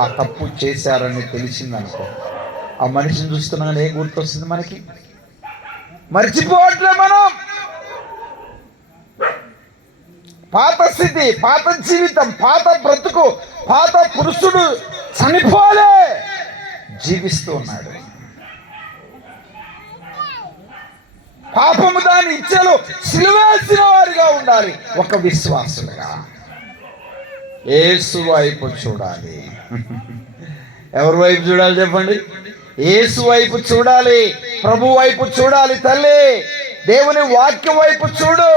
ఆ తప్పు చేశారని తెలిసిందనుకో, ఆ మనిషిని చూస్తున్నాగానే ఏం గుర్తొస్తుంది మనకి? మర్చిపోవట్లే మనం. పాత స్థితి, పాత జీవితం, పాత బ్రతుకు, పాత పురుషుడు చనిపోలే, జీవిస్తూ ఉన్నాడు. పాపము దాని ఇచ్చలు సిలువేసిన వారిగా ఉండాలి, ఒక విశ్వాసులుగా. యేసు వైపు చూడాలి. ఎవరి వైపు చూడాలి చెప్పండి? యేసు వైపు చూడాలి, ప్రభు వైపు చూడాలి. తల్లి, దేవుని వాక్యం వైపు చూడు.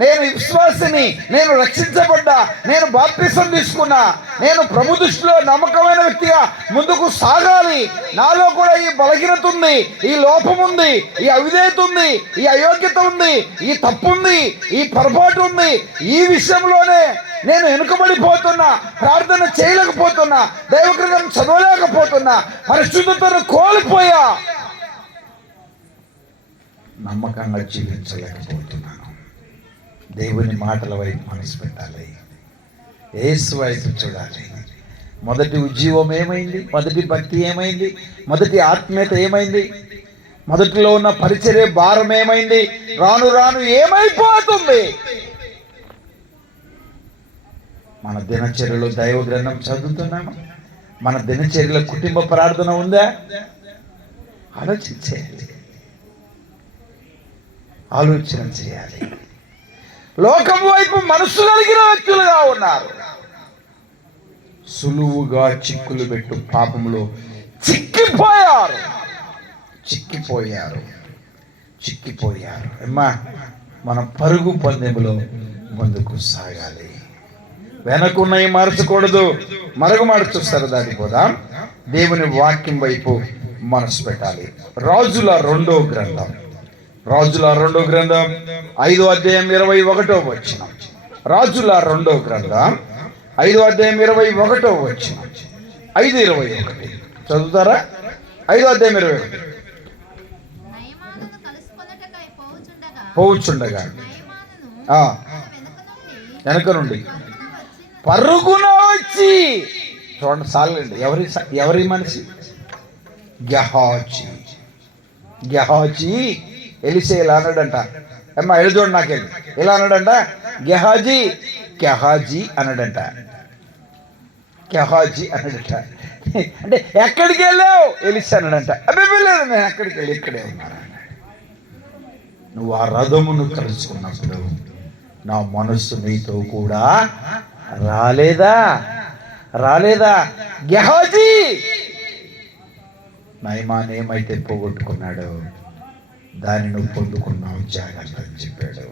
నేను విశ్వాసిని, నేను రక్షించబడ్డా, నేను బాప్తిసం తీసుకున్నా, నేను ప్రభు దృష్టిలో నమ్మకమైన వ్యక్తిగా ముందుకు సాగాలి. నాలో కూడా ఈ బలహీనత ఉంది, ఈ లోపం ఉంది, ఈ అవిధేయత ఉంది, ఈ అయోగ్యత ఉంది, ఈ తప్పు ఉంది, ఈ పొరపాటు ఉంది. ఈ విషయంలోనే నేను వెనుకబడిపోతున్నా, ప్రార్థన చేయలేకపోతున్నా, దైవగ్రంథం చదవలేకపోతున్నా, పరిశుద్ధతను కోల్పోయా, నమ్మకంగా జీవించలేకపోతున్నాను. దేవుని మాటల వైపు మనసు పెట్టాలి, యేసు వైపు చూడాలి. మొదటి ఉజ్జీవం ఏమైంది? మొదటి భక్తి ఏమైంది? మొదటి ఆత్మీయత ఏమైంది? మొదటిలో ఉన్న పరిచర్య భారం ఏమైంది? రాను రాను ఏమైపోతుంది? మన దినచర్యలో దైవ గ్రంథం చదువుతున్నాము? మన దినచర్యలో కుటుంబ ప్రార్థన ఉందా? ఆలోచన చేయాలి. లోకం వైపు మనసు కలిగిన వ్యక్తులుగా ఉన్నారు. సులువుగా చిక్కులు పెట్టు పాపంలో చిక్కిపోయారు. అమ్మా, మన పరుగు పందెంలో ముందుకు సాగాలి. వెనకున్నవి మార్చకూడదు, మరుగు మార్చుస్తారు. దానికి పోదాం. దేవుని వాక్యం వైపు మనసు పెట్టాలి. రాజుల రెండో గ్రంథం 5వ అధ్యాయం 21వ వచనం. రాజుల రెండో గ్రంథం 5వ అధ్యాయం 21వ వచనం. 5:21 చదువుతారా? 5వ అధ్యాయం 21. పోవుచుండగా వెనక నుండి పరుగున వచ్చి, చూడండి సాలండి, ఎవరి మనిషి? గెహాజీ ఎలిసే ఇలా అన్నాడంట. అమ్మా వెళ్ళి చూడండి, నాకెళ్ళి ఇలా అన్నాడంట. గెహాజీ అన్నాడంట. అంటే ఎక్కడికి వెళ్ళావు? ఎలిసా అన్నాడంట. అబ్బాయి వెళ్ళలేదు, నేను ఎక్కడికి వెళ్ళి ఇక్కడే ఉన్నాను. నువ్వు ఆ రథమును కలుసుకున్నప్పుడు నా మనస్సు నీతో కూడా రాలేదా? గెహాజీ నయమాన్ ఏమైతే పోగొట్టుకున్నాడో దాన్ని నువ్వు పొందుకున్నావు, జాగ్రత్త అని చెప్పాడు.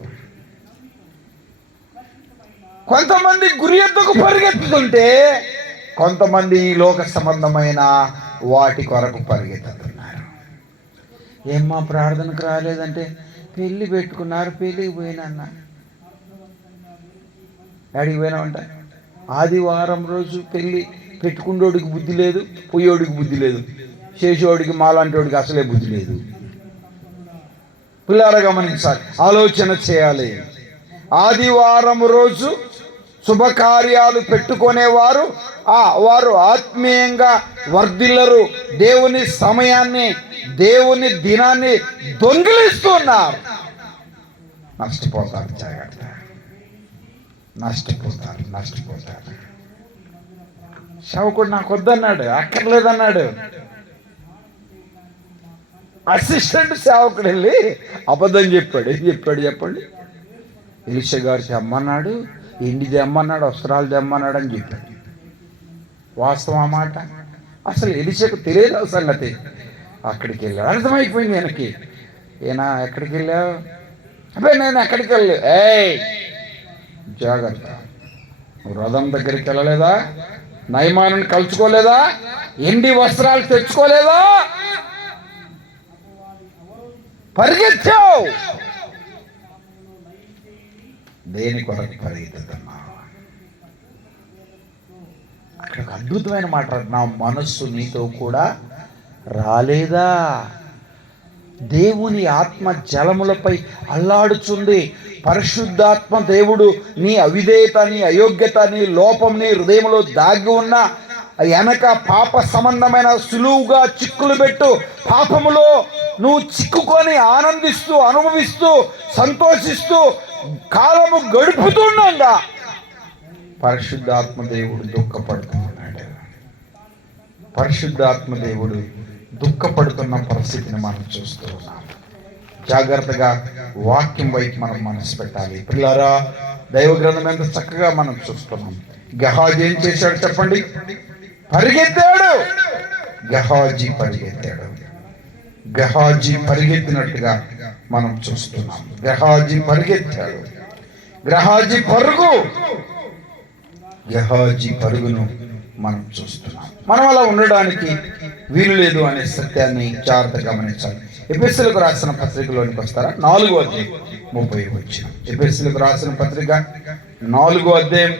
కొంతమంది గురి ఎద్దుకు పరిగెత్తుతుంటే, కొంతమంది ఈ లోక సంబంధమైన వాటి కొరకు పరిగెత్తుతున్నారు. ఏమ్మా ప్రార్థనకు రాలేదంటే, పెళ్ళి పెట్టుకున్నారు, పెళ్ళికి పోయినా. అడిగి పోయినామంట. ఆదివారం రోజు పెళ్ళి పెట్టుకునేవాడికి బుద్ధి లేదు, పోయేవాడికి బుద్ధి లేదు, చేసేవాడికి మాలాంటివాడికి అసలే బుద్ధి లేదు. పిల్లారా గమనించాలి, ఆలోచన చేయాలి. ఆదివారం రోజు శుభకార్యాలు పెట్టుకునేవారు వారు ఆత్మీయంగా వర్ధిల్లరు. దేవుని సమయాన్ని, దేవుని దినాన్ని దొంగిలిస్తున్నారు. నష్టపోతారు, జాగ్రత్త. నష్టపోతారు. సేవకుడు నాకు వద్దన్నాడు, అక్కర్లేదన్నాడు. అసిస్టెంట్ సేవకుడు వెళ్ళి అబద్ధం చెప్పాడు. ఏం చెప్పాడు చెప్పండి? ఎలీషా గారికి అమ్మన్నాడు, ఇండి తెమ్మన్నాడు, వస్త్రాలు తెమ్మన్నాడు అని చెప్పాడు. వాస్తవం ఆ మాట. అసలు ఎలీషాకు తెలియదు ఆ సంగతి. అక్కడికి వెళ్ళాడు, అర్థమైపోయింది ఆయనకి. ఈయన ఎక్కడికి వెళ్ళావు? అబ్బాయి నేను ఎక్కడికి వెళ్ళలేదు. జాగ్రత్త, రథం దగ్గరికి వెళ్ళలేదా? నయమాను కలుసుకోలేదా? ఎండి వస్త్రాలు తెచ్చుకోలేదా? పరిగెత్తావు. దేని కొరకు పరిగెత్తుతున్నా? అక్కడ అద్భుతమైన మాట, నా మనస్సు నీతో కూడా రాలేదా? దేవుని ఆత్మ జలములపై అల్లాడుచుంది. పరిశుద్ధాత్మ దేవుడు నీ అవిధేయత, నీ అయోగ్యత, నీ లోపం నీ హృదయంలో దాగి ఉన్న వెనక పాప సంబంధమైన సులువుగా చిక్కులు పెట్టు పాపములో నువ్వు చిక్కుకొని ఆనందిస్తూ అనుభవిస్తూ సంతోషిస్తూ కాలము గడుపుతుండగా పరిశుద్ధాత్మ దేవుడు దుఃఖపడుతున్నాడు. పరిశుద్ధాత్మ దేవుడు దుఃఖపడుతున్న పరిస్థితిని మనం చూస్తూ ఉన్నాం. జాగ్రత్తగా వాక్యం వైపు మనం మనసు పెట్టాలి. పిల్లారా, దైవ గ్రంథం ఎంత చక్కగా మనం చూస్తున్నాం. గెహాజీ ఏం చేశాడు చెప్పండి? పరిగెత్తాడు. గెహాజీ పరిగెత్తాడు. గెహాజీ పరిగెత్తినట్టుగా మనం చూస్తున్నాం. గెహాజీ పరిగెత్తాడు. గెహాజీ పరుగును మనం చూస్తున్నాం. మనం అలా ఉండడానికి వీలు లేదు అనే సత్యాన్ని జాగ్రత్తగా గమనించాలి. ఎఫెసీయులకు రాసిన పత్రికలోనికి వస్తారా? 4వ అధ్యాయం 30వ వచనం. ఎఫెసీయులకు రాసిన పత్రిక 4వ అధ్యాయం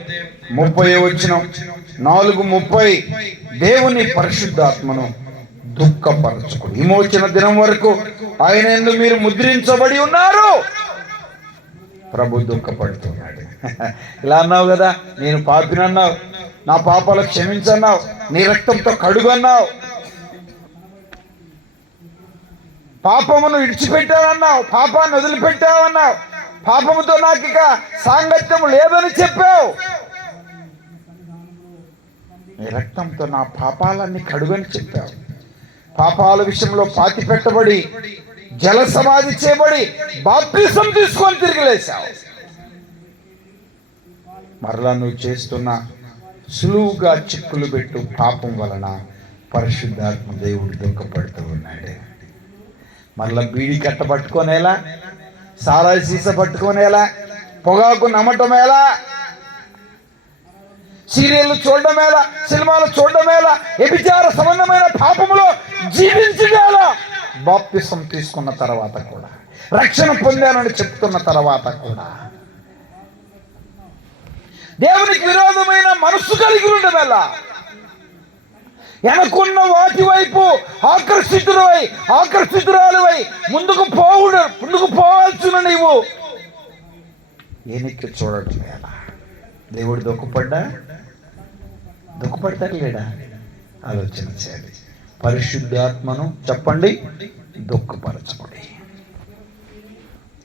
30వ వచనం. 4:30 దేవుని పరిశుద్ధాత్మను దుఃఖపరచుకుని విమోచన దినం వరకు ఆయన యందు మీరు ముద్రించబడి ఉన్నారు. ప్రభు దుఃఖపడుతున్నాడు. ఇలా అన్నావు కదా, నేను పాపినన్నావు, నా పాపాలు క్షమించన్నావు, నీ రక్తంతో కడుగన్నావు, పాపమును విడిచిపెట్టావన్నావు, పాపాన్ని వదిలిపెట్టావన్నావు, పాపముతో నాకు ఇక సాంగత్యం లేదని చెప్పావు. నీ రక్తంతో నా పాపాలన్నీ కడుగని చెప్పావు. పాపాల విషయంలో పాతి పెట్టబడి జల సమాధి చేయబడి బాప్తిసం తీసుకొని తిరిగి లేచావు. మరలా నువ్వు చేస్తున్న సులువుగా చిక్కులు పెట్టు పాపం వలన పరిశుద్ధాత్మ దేవుడు దుఃఖపడుతూ ఉన్నాడు. మరలా బీడి కట్ట పట్టుకోనేలా, సారాయి సీస పట్టుకోనేలా, పొగాకు నమ్మటం ఎలా, సీరియల్ చూడడం ఎలా, సినిమాలు చూడడం ఎలా, వ్యభిచార సంబంధమైన పాపములో జీవించగల బాప్తిసం తీసుకున్న తర్వాత కూడా, రక్షణ పొందానని చెప్తున్న తర్వాత కూడా దేవునికి విరోధమైన మనస్సు కలిగి ఉండడం ఎలా, వెనకున్న వాటి వైపు ఆకర్షితురాలివై ముందుకు పోవాల్సిన నీవు వెనక్కి చూడట్లేదా? దేవుడు దుఃఖపడతాడు లేడా? ఆలోచన చేయాలి. పరిశుద్ధాత్మను చెప్పండి దుఃఖపరచబడి.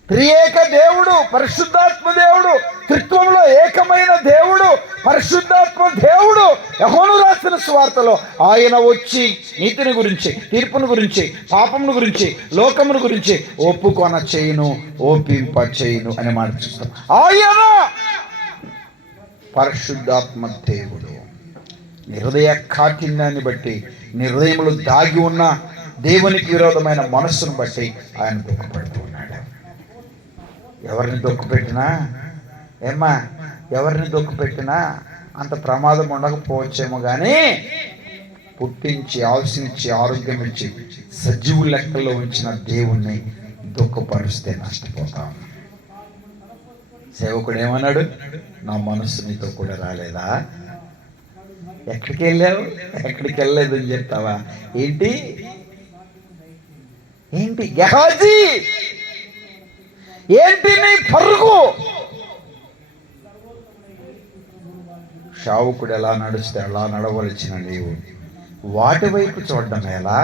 త్రియేక దేవుడు పరిశుద్ధాత్మ దేవుడు, త్రిత్వంలో ఏకమైన దేవుడు పరిశుద్ధాత్మ దేవుడు. యోహాను రాసిన సువార్తలో ఆయన వచ్చి నీతిని గురించి, తీర్పును గురించి, పాపమును గురించి, లోకమును గురించి ఒప్పుకొన చేయును, ఓపింప చేయును అని మాట చూస్తాం. ఆయన పరిశుద్ధాత్మ దేవుడు. హృదయ కాఠిన్యాన్ని బట్టి, హృదయంలో దాగి ఉన్న దేవునికి విరోధమైన మనస్సును బట్టి ఆయన దుఃఖపడుతూ ఉన్నాడు. ఎవరిని దుఃఖపెట్టినా ఎవరిని దుఃఖపెట్టినా అంత ప్రమాదం ఉండకపోవచ్చేమో కానీ పుట్టించి ఆశించి ఆరోగ్యం ఇచ్చి సజీవు లెక్కల్లో ఉంచిన దేవుణ్ణి దుఃఖపరిస్తే నష్టపోతాం. సేవకుడు ఏమన్నాడు? నా మనస్సు నీతో కూడా రాలేదా? ఎక్కడికి వెళ్ళలేదని చెప్తావా? ఏంటి గెహాజీ, ఏంటి నీ పరుగు? శావుకుడు ఎలా నడిస్తే అలా నడవలసిన నీవు వాటి వైపు చూడడం ఎలా?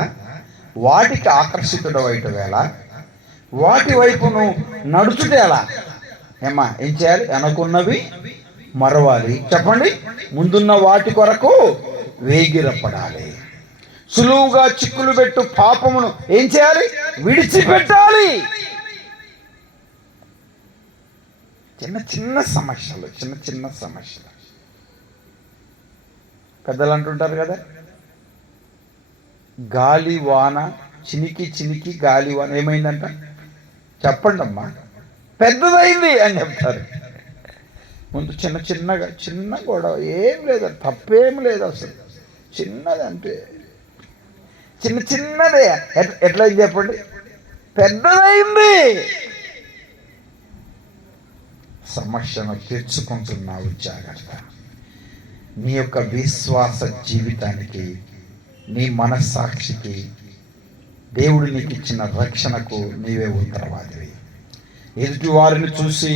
వాటికి ఆకర్షితుడవైట ఎలా? వాటి వైపు నువ్వు నడుచుట ఎలా? ఏం చేయాలి? వెనకున్నవి మరవాలి. చెప్పండి. ముందున్న వాటి కొరకు వేగిరపడాలి. సులువుగా చిక్కులు పెట్టు పాపమును ఏం చేయాలి? విడిచిపెట్టాలి. చిన్న చిన్న సమస్యలు పెద్దలు అంటుంటారు కదా, గాలి వాన చినికి గాలి వాన ఏమైందంట చెప్పండి అమ్మా, పెద్దదైంది అని చెప్తారు. ముందు చిన్న గొడవ, ఏం లేదు, తప్పేం లేదు, అసలు చిన్నది అంటే చిన్నదే ఎట్లయింది చెప్పండి, పెద్దదైంది. సమస్యను తీర్చుకుంటున్నావు, జాగ్రత్త. నీ యొక్క విశ్వాస జీవితానికి, నీ మనస్సాక్షికి, దేవుడు నీకు ఇచ్చిన రక్షణకు నీవే ఉత్తరవాదివి. ఎదుటి వారిని చూసి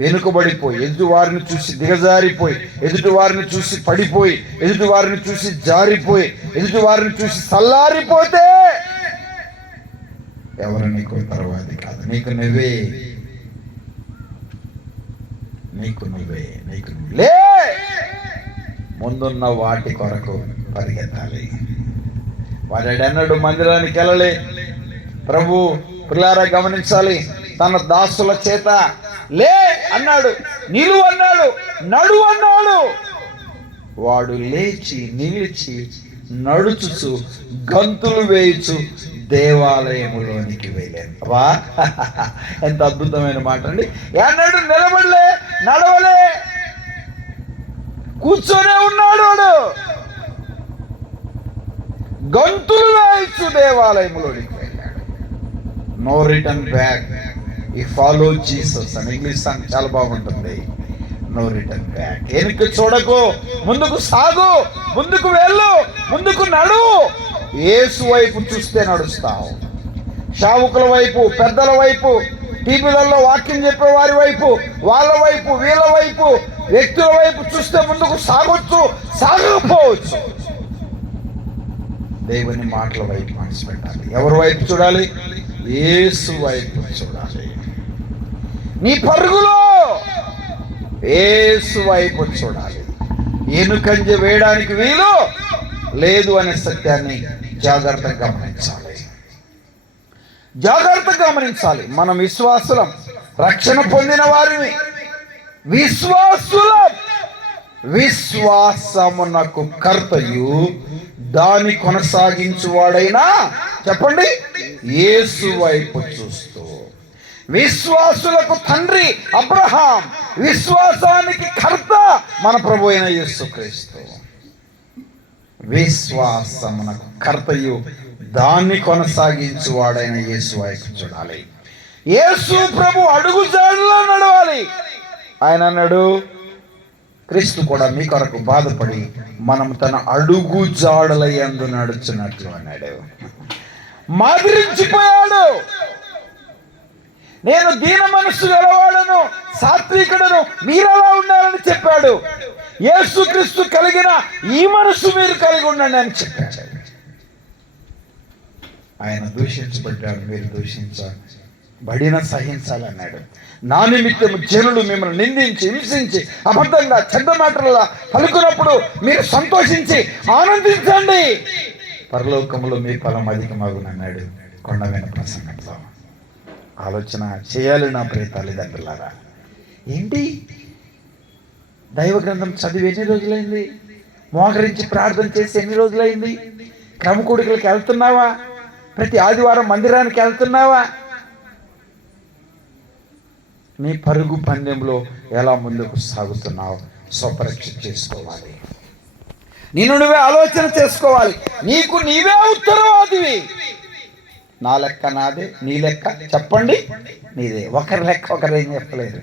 వెనుకబడిపోయి, ఎదుటి వారిని చూసి దిగజారిపోయి, ఎదుటి వారిని చూసి పడిపోయి, ఎదుటి వారిని చూసి జారిపోయి, ఎదుటి వారిని చూసి చల్లారిపోతే ఎవరు నీకు ఉత్తరవాది కాదు. నీకు నువ్వే లే, ముందున్న వాటి కొరకు పరిగెత్తాలి. వాడెన్నడూ మందిరానికి వెళ్ళలే. ప్రభు పిల్లారా గమనించాలి, తన దాసుల చేత లే అన్నాడు, నిలువు అన్నాడు, నడు అన్నాడు. వాడు లేచి నిలిచి నడుచుచు గంతులు వేయుచు దేవాలయములోనికి వెళ్ళాను. వా, ఎంత అద్భుతమైన మాట అండి. అన్నాడు, నిలబడలే, నడవలే, కూర్చొనే ఉన్నాడు. వాడు గంతులు వేయచ్చు దేవాలయంలోనికి వెళ్ళాడు. నో రిటర్న్ బ్యాక్, ఈ ఫాలో జీసస్ అని ఇంగ్లీష్ సాంగ్ చాలా బాగుంటుంది. నో రిటర్న్ బ్యాక్, వెనక్కి చూడకు, ముందుకు సాగు, ముందుకు వెళ్ళు, ముందుకు నడు. యేసు వైపు చూస్తే నడుస్తావు. శావుకుల వైపు, పెద్దల వైపు, టీవీలలో వాక్యం చెప్పే వారి వైపు, వాళ్ళ వైపు, వీళ్ళ వైపు, వ్యక్తుల వైపు చూస్తే ముందుకు సాగొచ్చు, సాగకపోవచ్చు. దేవుని మాటల వైపు మనసు పెట్టాలి. ఎవరి వైపు చూడాలి? యేసు వైపు చూడాలి. నీ పరుగులో యేసు వైపు చూడాలి. ఎనుకంజ వేయడానికి వీలు లేదు అనే సత్యాన్ని జాగ్రత్తగా గమనించాలి. మనం విశ్వాసులం, రక్షణ పొందిన వారిని, విశ్వాసమునకు కర్తయు దాని కొనసాగించువాడైనా చెప్పండి యేసు వైపు చూస్తూ. విశ్వాసులకు తండ్రి అబ్రహాం, విశ్వాసానికి కర్త మన ప్రభు అయిన యేసుక్రీస్తు. విశ్వాసమునకు కర్తయు దాన్ని కొనసాగించువాడైన యేసు వైపు చూడాలి. యేసు ప్రభు అడుగు జాడలో నడవాలి. ఆయన అన్నాడు, క్రీస్తు కూడా మీ కొరకు బాధపడి మనం తన అడుగు జాడల యందు నడుచున్నట్లు అన్నాడు. మాదిరించిపోయాడు. నేను దీన మనస్సు గలవాడను, సాత్వికుడను, మీరెలా ఉండాలని చెప్పాడు. యేసుక్రీస్తు కలిగిన ఈ మనస్సు మీరు కలిగి ఉండండి అని చెప్పాడు. ఆయన దూషించబడ్డాడు, మీరు దూషించబడిన సహించాలన్నాడు. నా నిమిత్తం జనులు మిమ్మల్ని నిందించి, హింసించి, అబద్ధంగా చెడ్డ మాటల పలుకున్నప్పుడు మీరు సంతోషించి ఆనందించండి, పరలోకములో మీ ఫలం అధికమగునన్నాడు కొండ మీద ప్రసంగంలో. ఆలోచన చేయాలి నా ప్రియ తల్లిదండ్రులారా. ఏంటి దైవ గ్రంథం చదివి ఎన్ని రోజులైంది? మోకరించి ప్రార్థన చేసి ఎన్ని రోజులైంది? క్రమకూడికలకు వెళ్తున్నావా? ప్రతి ఆదివారం మందిరానికి వెళ్తున్నావా? నీ పరుగు పందెంలో ఎలా ముందుకు సాగుతున్నావు స్వపరీక్ష చేసుకోవాలి. నిన్ను నువ్వే ఆలోచన చేసుకోవాలి. నీకు నీవే ఉత్తరవాదివి. నా లెక్క నాదే, నీ లెక్క చెప్పండి నీదే. ఒకరి లెక్క ఒకరు ఏం చెప్పలేదు.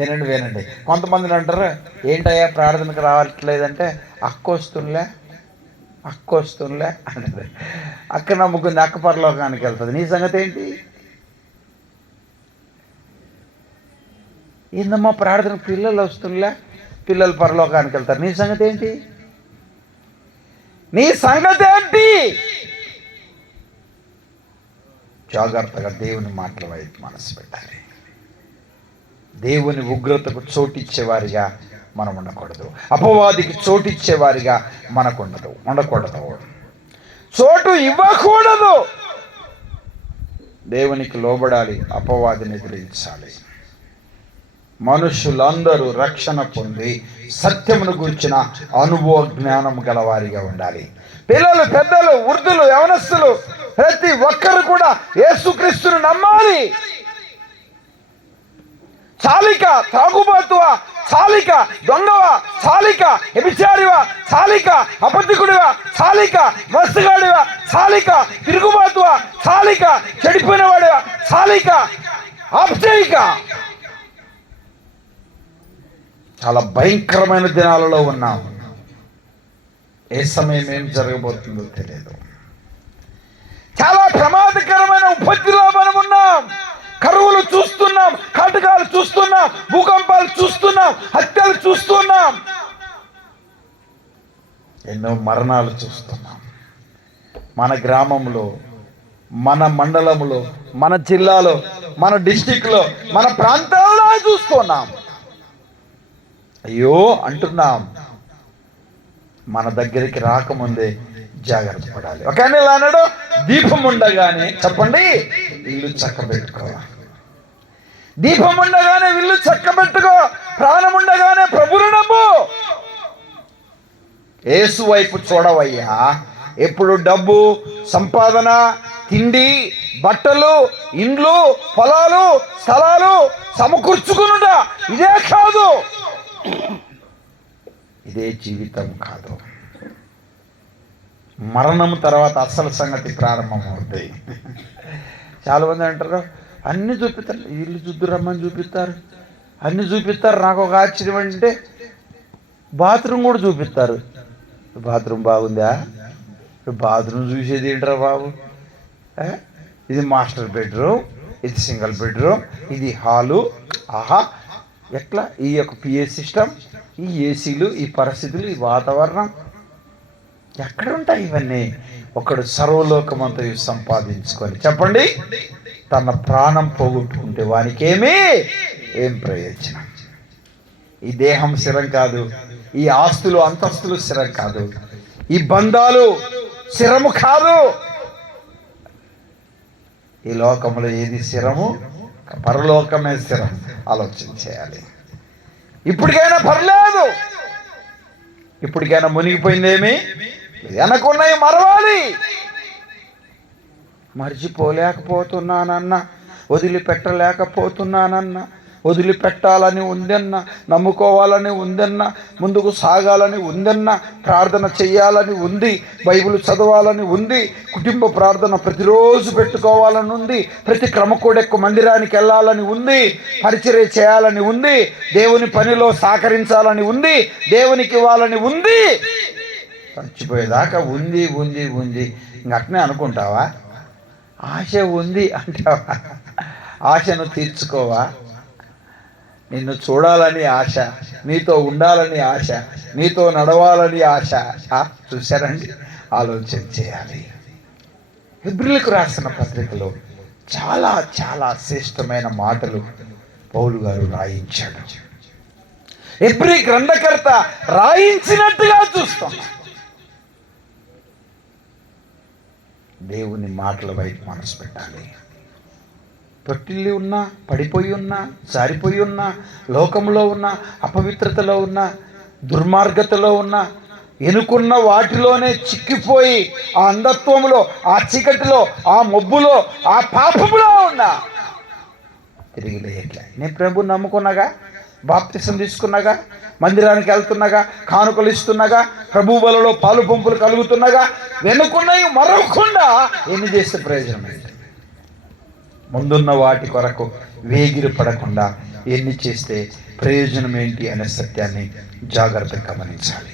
వినండి. కొంతమందిని అంటారు, ఏంటయ్యా ప్రార్థనకు రావట్లేదంటే అక్కొస్తుందిలే అంటారు. అక్క నమ్ముకుంది, అక్క పరలోకానికి వెళ్తుంది. నీ సంగతి ఏంటి? ఏందమ్మా ప్రార్థన పిల్లలు వస్తుందిలే, పిల్లలు పరలోకానికి వెళ్తారు. నీ సంగతి ఏంటి? జాగ్రత్తగా దేవుని మాటల వైపు మనసు పెట్టాలి. దేవుని ఉగ్రతకు చోటిచ్చేవారిగా మనం ఉండకూడదు. అపవాదికి చోటిచ్చేవారిగా మనకు ఉండకూడదు. చోటు ఇవ్వకూడదు. దేవునికి లోబడాలి, అపవాదిని ఎదిరించాలి. మనుషులందరూ రక్షణ పొంది సత్యమును గురించిన అనుభవ జ్ఞానం గలవారిగా ఉండాలి. పిల్లలు, పెద్దలు, వృద్ధులు, యవనస్తులు ప్రతి ఒక్కరు కూడా యేసుక్రీస్తును నమ్మాలి. చాలిక, తాగుబోతువా, చాలిక, దొంగవా, చాలిక, వ్యభిచారివా, చాలిక, అబద్ధికుడివా, చాలిక, మస్తుగాడివా, చాలిక, తిరుగుబాతువా, చాలిక, చెడిపోయినవాడివా, చాలిక, ఆప్చేయిక. చాలా భయంకరమైన దినాలలో ఉన్నాం. ఏ సమయం ఏం జరగబోతుందో తెలియదు. చాలా ప్రమాదకరమైన ఉపత్తిలో మనం ఉన్నాం. కరువులు చూస్తున్నాం, కాటకాలు చూస్తున్నాం, భూకంపాలు చూస్తున్నాం, హత్యలు చూస్తున్నాం, ఎన్నో మరణాలు చూస్తున్నాం. మన గ్రామంలో, మన మండలంలో, మన జిల్లాలో, మన డిస్టిక్లో, మన ప్రాంతాల్లో చూస్తున్నాం. అయ్యో అంటున్నాం. మన దగ్గరికి రాకముందే జాగ్రత్త పడాలి. ఒక ఆయన ఇలా అన్నాడు, దీపం ఉండగానే, చెప్పండి, ఇల్లు చక్కబెట్టుకోవాలి. దీపం ఉండగానే ఇల్లు చక్కబెట్టుకో, ప్రాణం ఉండగానే ప్రభువును నమ్ము. యేసు వైపు చూడవయ్యా. ఎప్పుడు డబ్బు, సంపాదన, తిండి, బట్టలు, ఇండ్లు, పొలాలు, స్థలాలు సమకూర్చుకునుట ఇదే కాదు. ఇదే జీవితం కాదు. మరణం తర్వాత అసలు సంగతి ప్రారంభమవుతాయి. చాలామంది అంటారు, అన్నీ చూపిస్తారు, ఇల్లు చూద్దురమ్మని చూపిస్తారు, అన్నీ చూపిస్తారు. నాకు ఒక ఆశ్చర్యం అంటే బాత్రూమ్ కూడా చూపిస్తారు. బాత్రూమ్ బాగుందా? బాత్రూమ్ చూసేది ఏంటరా బాబు? ఇది మాస్టర్ బెడ్రూమ్, ఇది సింగిల్ బెడ్రూమ్, ఇది హాలు. ఆహా, ఎట్లా ఈ యొక్క పిఏ సిస్టమ్, ఈ ఏసీలు, ఈ పరిస్థితులు, ఈ వాతావరణం ఎక్కడుంటాయి ఇవన్నీ? ఒకడు సర్వలోకమంతా సంపాదించుకొని, చెప్పండి, తన ప్రాణం పోగొట్టుకుంటే వానికి ఏం ప్రయోజనం? ఈ దేహం స్థిరం కాదు, ఈ ఆస్తులు అంతస్తులు స్థిరం కాదు, ఈ బంధాలు స్థిరము కాదు. ఈ లోకంలో ఏది స్థిరము? పరలోకమే స్థిరం. ఆలోచన చేయాలి. ఇప్పటికైనా పర్లేదు, ఇప్పటికైనా మునిగిపోయిందేమి, వెనకున్నాయి మరవాలి. మర్చిపోలేకపోతున్నానన్న, వదిలిపెట్టలేకపోతున్నానన్న, వదిలిపెట్టాలని ఉందన్న, నమ్ముకోవాలని ఉందన్న, ముందుకు సాగాలని ఉందన్న, ప్రార్థన చేయాలని ఉంది, బైబిల్ చదవాలని ఉంది, కుటుంబ ప్రార్థన ప్రతిరోజు పెట్టుకోవాలని ఉంది, ప్రతి క్రమకోడెక్కు మందిరానికి వెళ్ళాలని ఉంది, పరిచర్య చేయాలని ఉంది, దేవుని పనిలో సహకరించాలని ఉంది, దేవునికి ఇవ్వాలని ఉంది. చచ్చిపోయేదాకా ఉంది ఉంది ఉంది. ఇంకట్నే అనుకుంటావా? ఆశ ఉంది అంటావా? ఆశను తీర్చుకోవా? నిన్ను చూడాలని ఆశ, నీతో ఉండాలని ఆశ, నీతో నడవాలని ఆశ. చూశారండి? ఆలోచన చేయాలి. హెబ్రీయులకు రాసిన పత్రికలో చాలా చాలా శ్రేష్టమైన మాటలు పౌలు గారు రాయించాడు. హెబ్రీ గ్రంథకర్త రాయించినట్టుగా చూస్తాం. దేవుని మాటల వైపు మనసు పెట్టాలి. తొట్టిల్లి ఉన్నా, పడిపోయి ఉన్నా, జారిపోయి ఉన్నా, లోకంలో ఉన్న, అపవిత్రతలో ఉన్న, దుర్మార్గతలో ఉన్న, ఎనుకున్న వాటిలోనే చిక్కిపోయి ఆ అంధత్వంలో, ఆ చీకటిలో, ఆ మబ్బులో, ఆ పాపములో ఉన్నా తిరిగి లేయట్లే. నేను ప్రభువుని నమ్ముకున్నాగా, బాప్తిసం తీసుకున్నాగా, మందిరానికి వెళ్తున్నాగా, కానుకలు ఇస్తున్నాగా, ప్రభు బలలో పాలు పంపులు కలుగుతున్నాగా, వెనుకున్నవి మరవకుండా ఎన్ని చేస్తే ప్రయోజనం ఏంటి? ముందున్న వాటి కొరకు వేగిరి పడకుండా ఎన్ని చేస్తే ప్రయోజనం ఏంటి అనే సత్యాన్ని జాగ్రత్తగా గమనించాలి.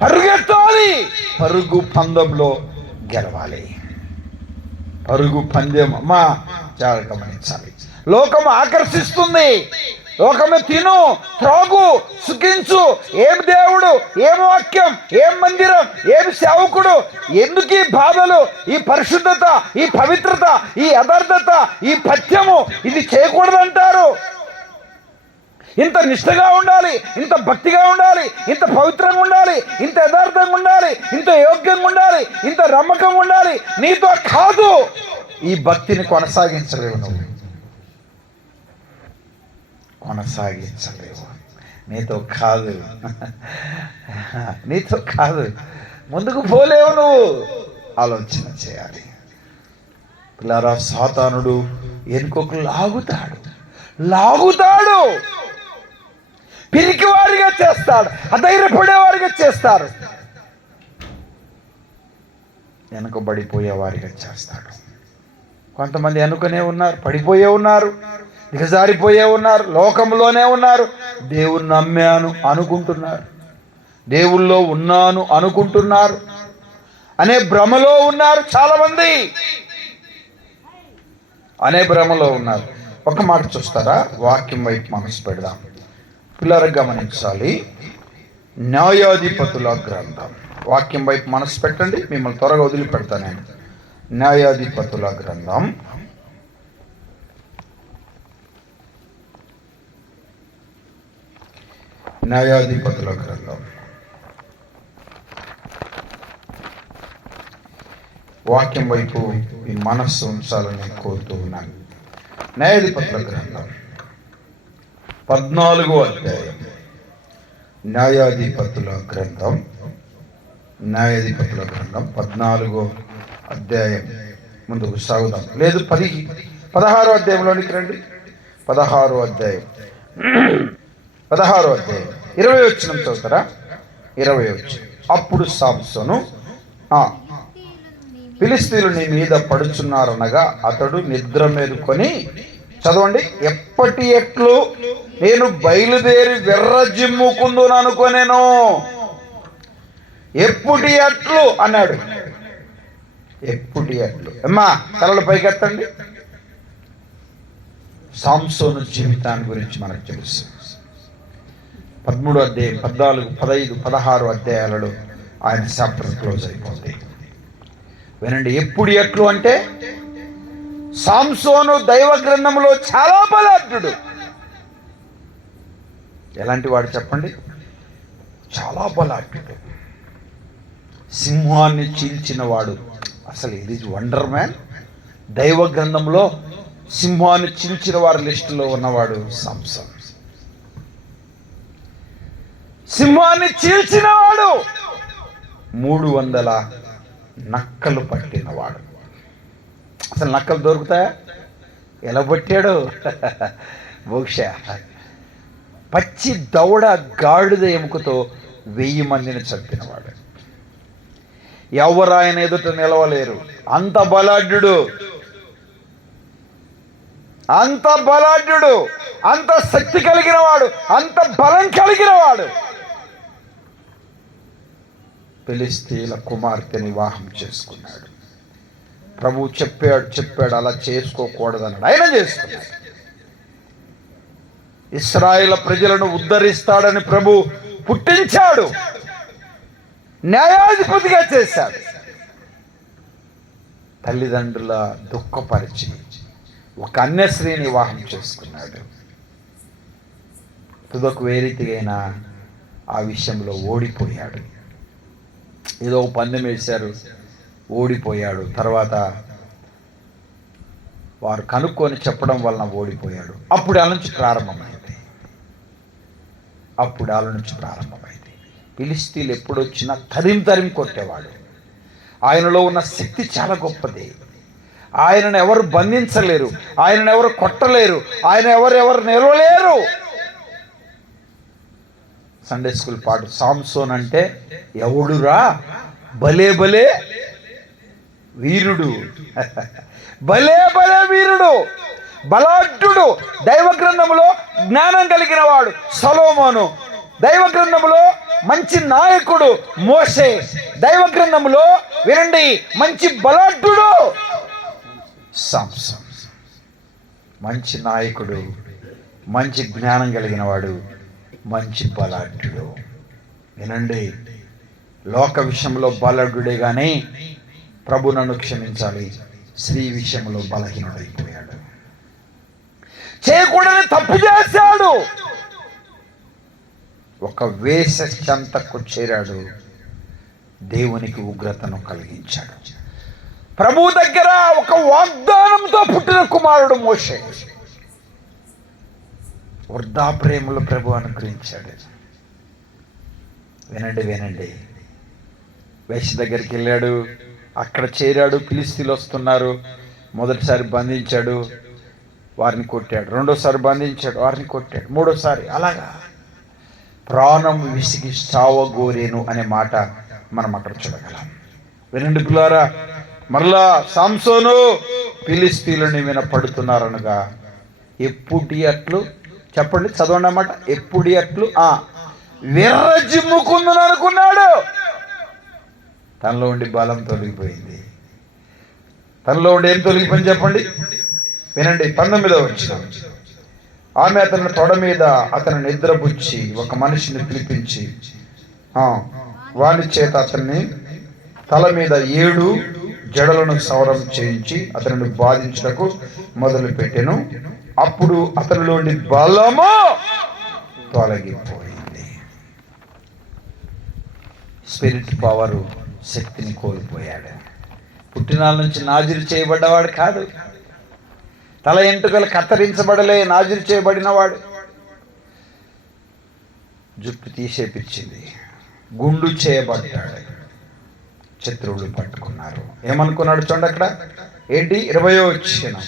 పరుగెత్తాలి, పరుగు పందెంలో గెలవాలి. పరుగు పందెం అమ్మా జాగ్రత్త గమనించాలి. లోకం ఆకర్షిస్తుంది. లోకమే తిను, త్రాగు, సుఖించు. ఏం దేవుడు, ఏం వాక్యం, ఏం మందిరం, ఏం సేవకుడు, ఎందుకు ఈ బాధలు, ఈ పరిశుద్ధత, ఈ పవిత్రత, ఈ యథార్థత, ఈ పథ్యము, ఇది చేయకూడదంటారు. ఇంత నిష్ఠగా ఉండాలి, ఇంత భక్తిగా ఉండాలి, ఇంత పవిత్రంగా ఉండాలి, ఇంత యథార్థంగా ఉండాలి, ఇంత యోగ్యంగా ఉండాలి, ఇంత నమ్మకంగా ఉండాలి. నీతో కాదు ఈ భక్తిని కొనసాగించలేవు. నువ్వు కొనసాగించలేవు. నీతో కాదు, నీతో కాదు, ముందుకు పోలేవు. నువ్వు ఆలోచన చేయాలి. పిల్లరా, సాతానుడు ఎనుకొక లాగుతాడు, పిరికి వారిగా చేస్తాడు, అధైర్యపడేవారిగా చేస్తాడు, వెనుకబడిపోయేవారిగా చేస్తాడు. కొంతమంది అనుకునే ఉన్నారు, పడిపోయే ఉన్నారు, దిగజారిపోయే ఉన్నారు, లోకంలోనే ఉన్నారు, దేవుణ్ణి నమ్మాను అనుకుంటున్నారు, దేవుళ్ళో ఉన్నాను అనుకుంటున్నారు అనే భ్రమలో ఉన్నారు. చాలామంది అనే భ్రమలో ఉన్నారు. ఒక మాట చూస్తారా? వాక్యం వైపు మనసు పెడదాం. పిల్లలు గమనించాలి. న్యాయాధిపతుల గ్రంథం, వాక్యం వైపు మనసు పెట్టండి, మిమ్మల్ని త్వరగా వదిలిపెడతాను నేను. న్యాయాధిపతుల గ్రంథం, న్యాయాధిపతుల గ్రంథం వాక్యం వైపు మీ మనస్సు ఉంచాలని కోరుతూ ఉన్నాను. న్యాయాధిపతుల గ్రంథం 14వ అధ్యాయం. న్యాయాధిపతుల గ్రంథం 14వ అధ్యాయం. ముందుకు సాగుదాం. లేదు, 16వ అధ్యాయంలోనికి రండి. 16వ అధ్యాయం 20 వచనం చదువుతారా? 20 వచనం. అప్పుడు సాంసోను, ఫిలిష్తీయులు నీ మీద పడుచున్నారనగా అతడు నిద్ర మేలుకొని, చదవండి, ఎప్పటి ఎట్లు నేను బయలుదేరి వెర్రజిమ్ముకుందును అనుకొనేను. ఎప్పుడు ఎట్లు అన్నాడు. ఎప్పుడు ఎట్లు అమ్మా, తలలు పైకెత్తండి. సాంసోను జీవితాన్ని గురించి మనకు తెలుసు. 13వ అధ్యాయం, 14, 15, 16 అధ్యాయాలలో ఆయన చాప్టర్ క్లోజ్ అయిపోతుంది. వినండి, ఎప్పుడు ఎట్లు అంటే సాంసోను దైవ గ్రంథంలో చాలా బలాఢ్యుడు. ఎలాంటి వాడు చెప్పండి? చాలా బలాఢ్యుడు, సింహాన్ని చీల్చిన వాడు. అసలు ఇది వండర్ మ్యాన్. దైవ గ్రంథంలో సింహాన్ని చీల్చిన వారి లిస్టులో ఉన్నవాడు సాంసోన్. సింహాన్ని చీల్చినవాడు, 300 నక్కలు పట్టినవాడు. అసలు నక్కలు దొరుకుతాయా? ఎలా పట్టాడు? బహుశా పచ్చి దవడ గాడిద ఎముకతో 1000 మందిని చంపినవాడు. ఎవరు ఆయన ఎదుట నిలవలేరు. అంత బలాఢ్యుడు, అంత శక్తి కలిగిన వాడు, అంత బలం కలిగిన వాడు. ఫిలిష్తీయుల కుమార్తెని వివాహం చేసుకున్నాడు. ప్రభు చెప్పాడు అలా చేసుకోకూడదన్నాడు, ఆయన చేసుకున్నాడు. ఇశ్రాయేలు ప్రజలను ఉద్ధరిస్తాడని ప్రభు పుట్టించాడు, న్యాయాధిపతిగా చేశాడు. తల్లిదండ్రుల దుఃఖపరిచి ఒక అన్యశ్రీని వివాహం చేసుకున్నాడు. తుదకు వేరీతిగైనా ఆ విషయంలో ఓడిపోయాడు. ఏదో పందెం వేశారు, ఓడిపోయాడు. తర్వాత వారు కనుక్కొని చెప్పడం వలన ఓడిపోయాడు. అప్పుడు వాళ్ళ నుంచి ప్రారంభమైంది. ఫిలిష్తీయులు ఎప్పుడొచ్చినా తరిమి కొట్టేవాడు. ఆయనలో ఉన్న శక్తి చాలా గొప్పది. ఆయనను ఎవరు బంధించలేరు, ఆయనను ఎవరు కొట్టలేరు, ఆయన ఎవరు నిలవలేరు. సండే స్కూల్ పాట, సాంసోన్ అంటే ఎవడురా, భలే వీరుడు, వీరుడు, బలాఢ్యుడు. దైవ గ్రంథములో జ్ఞానం కలిగిన వాడు సొలొమోను. దైవ గ్రంథములో మంచి నాయకుడు మోషే. దైవ గ్రంథములో వినండి, మంచి బలాఢ్యుడు సాంసోన్. మంచి నాయకుడు, మంచి జ్ఞానం కలిగిన వాడు, మంచి బలాఢ్యుడు. వినండి, లోక విషయంలో బలాఢ్యుడే కానీ ప్రభు నన్ను క్షమించాలి, స్త్రీ విషయంలో బలహీనుడైపోయాడు. చేయకూడని తప్పు చేశాడు. ఒక వేశ్య చెంతకు చేరాడు, దేవునికి ఉగ్రతను కలిగించాడు. ప్రభు దగ్గర ఒక వాగ్దానంతో పుట్టిన కుమారుడు మోషే. వృద్ధాప్రేమలో ప్రభు అనుగ్రహించాడు. వినండి వినండి. వేష దగ్గరికి వెళ్ళాడు, అక్కడ చేరాడు. ఫిలిష్తీయులు వస్తున్నారు. మొదటిసారి బంధించాడు, వారిని కొట్టాడు. రెండోసారి బంధించాడు, వారిని కొట్టాడు. మూడోసారి అలాగా ప్రాణం విసిగి చావగోరేను అనే మాట మనం అక్కడ చూడగలం. వినండి పిల్లారా, మరలా సంసోను ఫిలిష్తీయులని వినపడుతున్నారనగా ఎప్పుడు అట్లు చెప్పండి, చదవండి అన్నమాట. ఎప్పుడు అట్లు విర్రజిమ్ముకుందని అనుకున్నాడు. తనలో ఉండి బలం తొలగిపోయింది. తనలో ఉండి ఏం తొలగిపోయింది చెప్పండి, వినండి. 19వ వచనం. ఆమె అతని తొడ మీద అతను నిద్రపుచ్చి ఒక మనిషిని పిలిపించి వాని చేత అతన్ని తల మీద 7 జడలను సవరం చేయించి అతనిని బాధించుటకు మొదలు పెట్టెను. అప్పుడు అతనిలోని బలము తొలగిపోయింది. స్పిరిట్ పవరు, శక్తిని కోల్పోయాడు. పుట్టినాల నుంచి నాజీరు చేయబడ్డవాడు కాదు. తల ఎంటుకలు కత్తిరించబడలే, నాజీరు చేయబడినవాడు. జుట్టు తీసేపించింది, గుండు చేయబడ్డాడు. శత్రువులు పట్టుకున్నారు. ఏమనుకున్నాడు చూడండి అక్కడ ఏంటి, 20వ వచనం.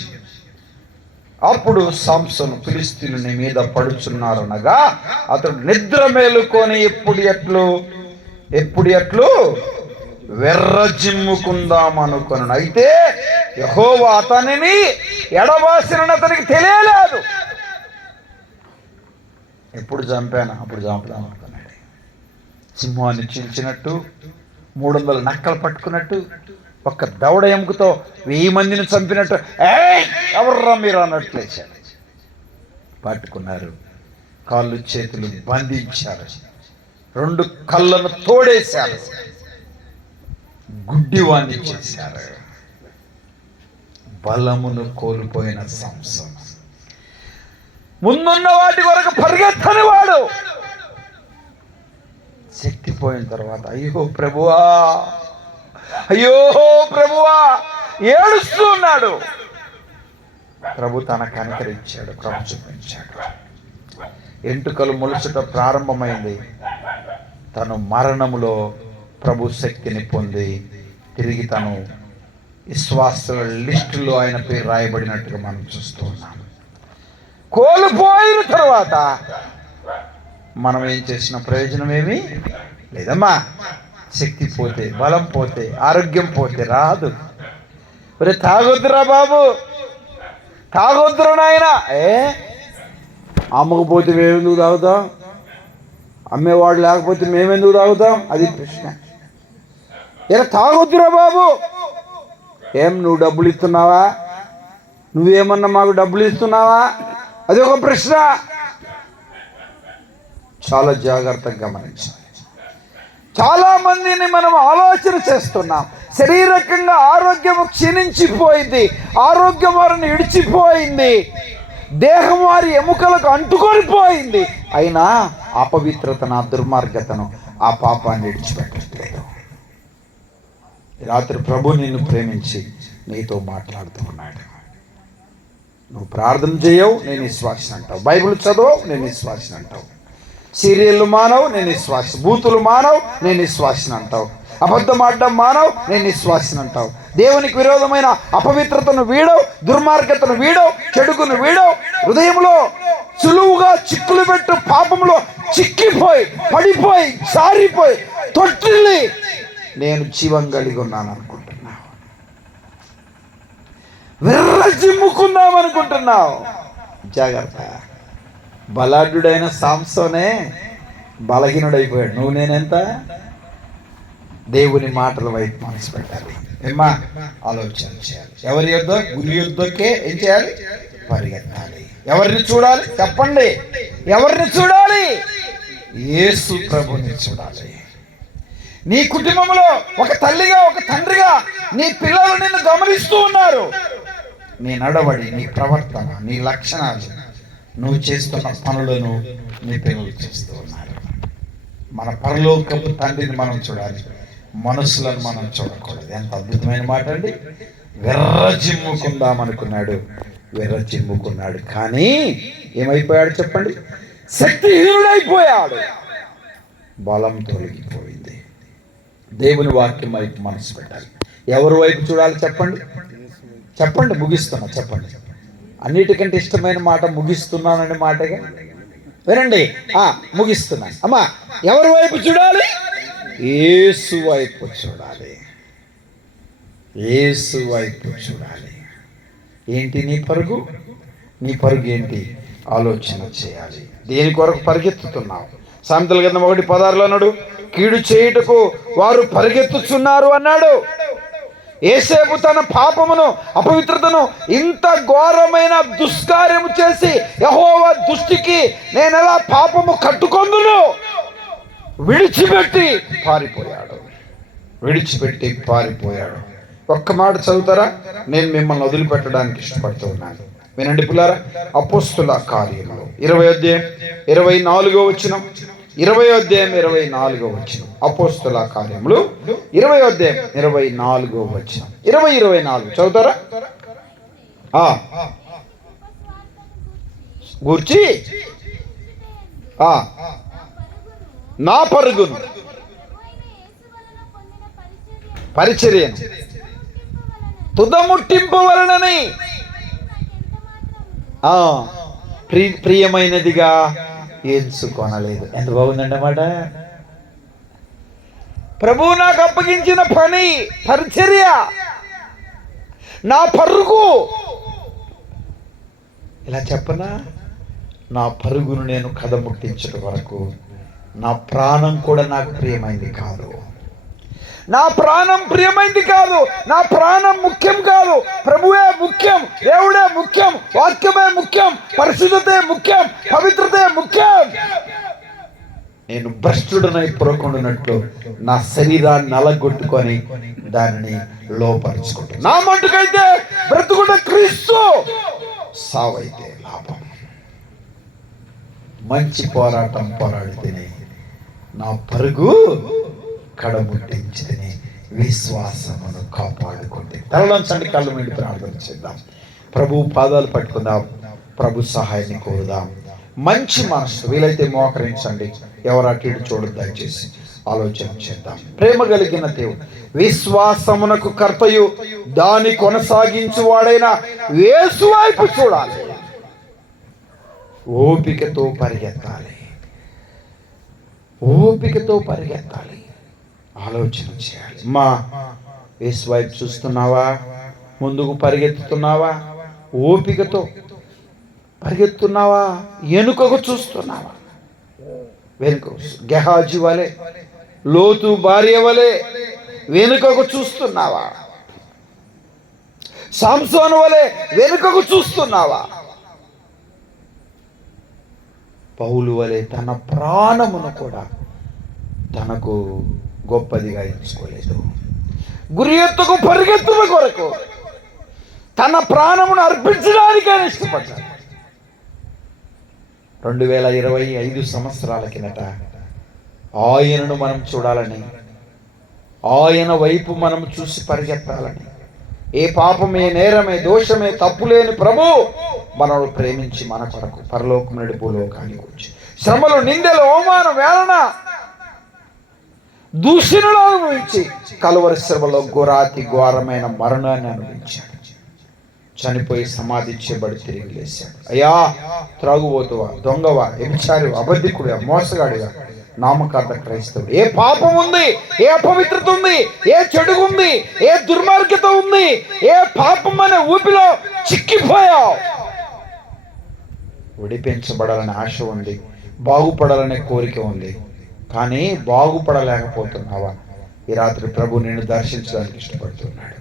అప్పుడు సంసోను ఫిలిష్తీయుని మీద పడుచున్నారనగా అతడు నిద్ర మేలుకొని ఎప్పుడు ఎట్లు వెర్రజిమ్ముకుందామనుకొను. అయితే యెహోవా అతనిని ఎడబాసినని అతనికి తెలియలేదు. ఎప్పుడు చంపాను అప్పుడు చంపుదాం అనుకున్నాడు. సింహాన్ని చీల్చినట్టు, 300 నక్కలు పట్టుకున్నట్టు, ఒక్క దవడ ఎముకతో 1000 మందిని చంపినట్టు ఎవర్రా మీరు అన్నట్లు లేచాడు. పట్టుకున్నారు, కాళ్ళు చేతులు బంధించారు, 2 కళ్ళను తోడేశారు, గుడ్డివాణ్ణి చేశారు. బలమును కోల్పోయిన సంసోను ముందున్న వాటి కొరకు పరిగెత్తని వాడు శక్తి పోయిన తర్వాత అయ్యో ప్రభువా ఏడుస్తూ ఉన్నాడు. ప్రభు తన కనికరించాడు, ప్రభు చూపించాడు. ఎంటుకలు మొలుచుట ప్రారంభమైంది. తను మరణములో ప్రభు శక్తిని పొంది తిరిగి తను విశ్వాసుల లిస్టులో ఆయన పేరు రాయబడినట్టుగా మనం చూస్తూ ఉన్నాం. కోల్పోయిన తర్వాత మనం ఏం చేసిన ప్రయోజనం ఏమీ లేదమ్మా. శక్తి పోతే, బలం పోతే, ఆరోగ్యం పోతే రాదు. ఒరే తాగొద్దురా బాబు, తాగొద్దురా నాయన. అమ్మకపోతే మేమెందుకు తాగుతాం, అమ్మేవాడు లేకపోతే మేమెందుకు తాగుతాం, అది ప్రశ్న. ఇలా తాగొద్దురా బాబు. ఏం నువ్వు డబ్బులు ఇస్తున్నావా, నువ్వేమన్నా మాకు డబ్బులు ఇస్తున్నావా, అది ఒక ప్రశ్న. చాలా జాగ్రత్తగా గమనించాలి. చాలా మందిని మనం ఆలోచన చేస్తున్నాం. శరీరకంగా ఆరోగ్యం క్షీణించిపోయింది, ఆరోగ్యం వారిని ఇడిచిపోయింది, దేహం వారి ఎముకలకు అంటుకొని పోయింది. అయినా అపవిత్రతను, ఆ దుర్మార్గతను, ఆ పాపాన్ని విడిచిపెట్టట్లేదు. రాత్రి ప్రభు నిన్ను ప్రేమించి నీతో మాట్లాడుతూ ఉన్నాడు. నువ్వు ప్రార్థన చేయవు, నేను విశ్వాసం అంటావు. బైబిల్ చదవవు, నేను విశ్వాసం అంటావు. సీరియళ్ళు మానవు, నేను విశ్వాసం. బూతులు మానవు, నేను విశ్వాసం అంటావు. అబద్ధం ఆడడం మానవు, నేను విశ్వాసం అంటావు. దేవునికి విరోధమైన అపవిత్రతను వీడవు, దుర్మార్గతను వీడవు, చెడుకును వీడవు. హృదయంలో సులువుగా చిక్కులు పెట్టు పాపంలో చిక్కిపోయి, పడిపోయి, సారిపోయి, తొట్టిల్లి నేను జీవం కలిగి ఉన్నాను అనుకుంటున్నావు, విర్రజిమ్ముకుందాం అనుకుంటున్నావు. జాగ్రత్త. బలాఢ్యుడైన సంసోనే బలహీనుడైపోయాడు. నువ్వు నేనెంత? దేవుని మాటల వైపు మనసు పెట్టాలి. ఏమ్మా ఆలోచన చేయాలి. ఎవరి యుద్ధ గురి యుద్ధకే ఏం చేయాలి? పరిగెత్తాలి. ఎవరిని చూడాలి చెప్పండి? ఎవరిని చూడాలి? యేసు ప్రభుని చూడాలి. నీ కుటుంబంలో ఒక తల్లిగా, ఒక తండ్రిగా నీ పిల్లలు నిన్ను గమనిస్తూ ఉన్నారు. నీ నడవడి, నీ ప్రవర్తన, నీ లక్షణాలు, నువ్వు చేస్తున్న పనులను నీ పిల్లలు చేస్తూ ఉన్నారు. మన పరలోకపు తండ్రిని మనం చూడాలి, మనుషులను మనం చూడకూడదు. ఎంత అద్భుతమైన మాట అండి. విర్రజిమ్ముకుందాం అనుకున్నాడు, విర్రచిమ్ముకున్నాడు. కానీ ఏమైపోయాడు చెప్పండి? శక్తిహీనుడైపోయాడు. బలం తొలగిపోయింది. దేవుని వాక్యం వైపు మనసు పెట్టాలి. ఎవరి వైపు చూడాలి చెప్పండి? చెప్పండి, ముగిస్తున్నా. చెప్పండి. అన్నిటికంటే ఇష్టమైన మాట ముగిస్తున్నానని మాటగా వినండి. ముగిస్తున్నాను. అమ్మా, ఎవరి వైపు చూడాలి? యేసు వైపు చూడాలి. యేసు వైపు చూడాలి. ఏంటి నీ పరుగు? నీ పరుగు ఏంటి? ఆలోచన చేయాలి. దేని కొరకు పరిగెత్తుతున్నావు? సామెతల గ్రంథం 1:16 అన్నాడు, కీడు చేయుటకు వారు పరిగెత్తుచున్నారు అన్నాడు. యేసేపు తన పాపమును, అపవిత్రతను, ఇంత ఘోరమైన దుష్కార్యము చేసి యెహోవా దృష్టికి నేనెలా పాపము కట్టుకొందును విడిచిపెట్టి పారిపోయాడు. ఒక్క మాట చదువుతారా? నేను మిమ్మల్ని వదిలిపెట్టడానికి ఇష్టపడుతూ ఉన్నాను. వినండి పిల్లారా. అపోస్తుల కార్యములు 20వ అధ్యాయం 24వ వచనం. 20వ అధ్యాయం 24వ వచనం. అపోస్తుల కార్యములు 20వ అధ్యాయం 24వ వచనం. 24 చదువుతారా? గూర్చి నా పరుగును, పరిచర్యను తుదముట్టింపవలనని ప్రియమైనదిగా ఎంచుకొనలేదు. ఎంత బాగుందండి అన్నమాట. ప్రభువు నాకు అప్పగించిన పని, పరిచర్య, నా పరుగు. ఇలా చెప్పనా? నా పరుగును నేను కదముట్టించడం వరకు నా ప్రాణం కూడా నాకు ప్రియమైంది కాదు. నా ప్రాణం ప్రియమైంది కాదు. నా ప్రాణం ముఖ్యం కాదు. ప్రభువే ముఖ్యం, దేవుడే ముఖ్యం, వాక్యమే ముఖ్యం, పరిశుద్ధతే ముఖ్యం, పవిత్రతే ముఖ్యం. నేను భ్రష్టుడనై పురకొండునట్లు నా శరీరాన్ని నలగొట్టుకొని దానిని లోపరుచుకుంటాను. నా మట్టుకైతే బ్రతుకుట క్రీస్తు, సావైతే లాభం. మంచి పోరాటం పోరాడితేనే నా పరుగు కడముట్టించితేనే విశ్వాసమును కాపాడుకుంటే. తలలోంచండి, కళ్ళు మీద ప్రార్థన చేద్దాం. ప్రభు పాదాలు పట్టుకుందాం. ప్రభు సహాయాన్ని కోరుదాం. మంచి మనసు వీలైతే మోకరించండి. ఎవరు అటు ఇటు చూడదు. దయచేసి ఆలోచన చేద్దాం. ప్రేమ కలిగిన దేవుడు, విశ్వాసమునకు కర్తయు దాన్ని కొనసాగించువాడైన యేసు వైపు చూడాలి. ఓపికతో పరిగెత్తాలి. ఆలోచన చేయాలి. మా యేసు వైపు చూస్తున్నావా? ముందుకు పరిగెత్తుతున్నావా? ఓపికతో పరిగెత్తున్నావా? వెనుకకు చూస్తున్నావా? గెహాజీ వలె, లోతు భార్య వలె వెనుకకు చూస్తున్నావా? సాంసోను వలె వెనుకకు చూస్తున్నావా? పౌలు వలె తన ప్రాణమును కూడా తనకు గొప్పదిగా ఎంచుకోలేదు. గురి ఎత్తుకు పరిగెత్తుల కొరకు తన ప్రాణమును అర్పించడానికి ఆయన ఇష్టపడ్డాడు. 2025 సంవత్సరాల కిందట ఆయనను మనం చూడాలని, ఆయన వైపు మనం చూసి పరిగెత్తాలని, ఏ పాపమే, నేరమే, దోషమే, తప్పులేని ప్రభు మనల్ని ప్రేమించి మన కొరకు పరలోకం నుండి భూలోకానికి వచ్చి శ్రమలు, నిందలు, అవమానం, వేదన, దూషణలు అనుభవించి కలువరి శ్రమలో ఘోరమైన మరణాన్ని అనుభవించాడు. చనిపోయి సమాధి చేయబడి తిరిగి లేచాడు. అయ్యా, త్రాగుబోతువా, దొంగవా, వ్యభిచారివా, అబద్ధికుడివా, మోసగాడివా, నామకార్థ క్రైస్తవుడు, ఏ పాపం ఉంది, ఏ అపవిత్రత ఉంది, ఏ చెడు ఉంది, ఏ దుర్మార్గత ఉంది, ఏ పాపం అనే ఊపిలో చిక్కిపోయావు. విడిపించబడాలనే ఆశ ఉంది, బాగుపడాలనే కోరిక ఉంది, కానీ బాగుపడలేకపోతున్నావా? ఈ రాత్రి ప్రభు నిన్ను దర్శించడానికి ఇష్టపడుతున్నాడు.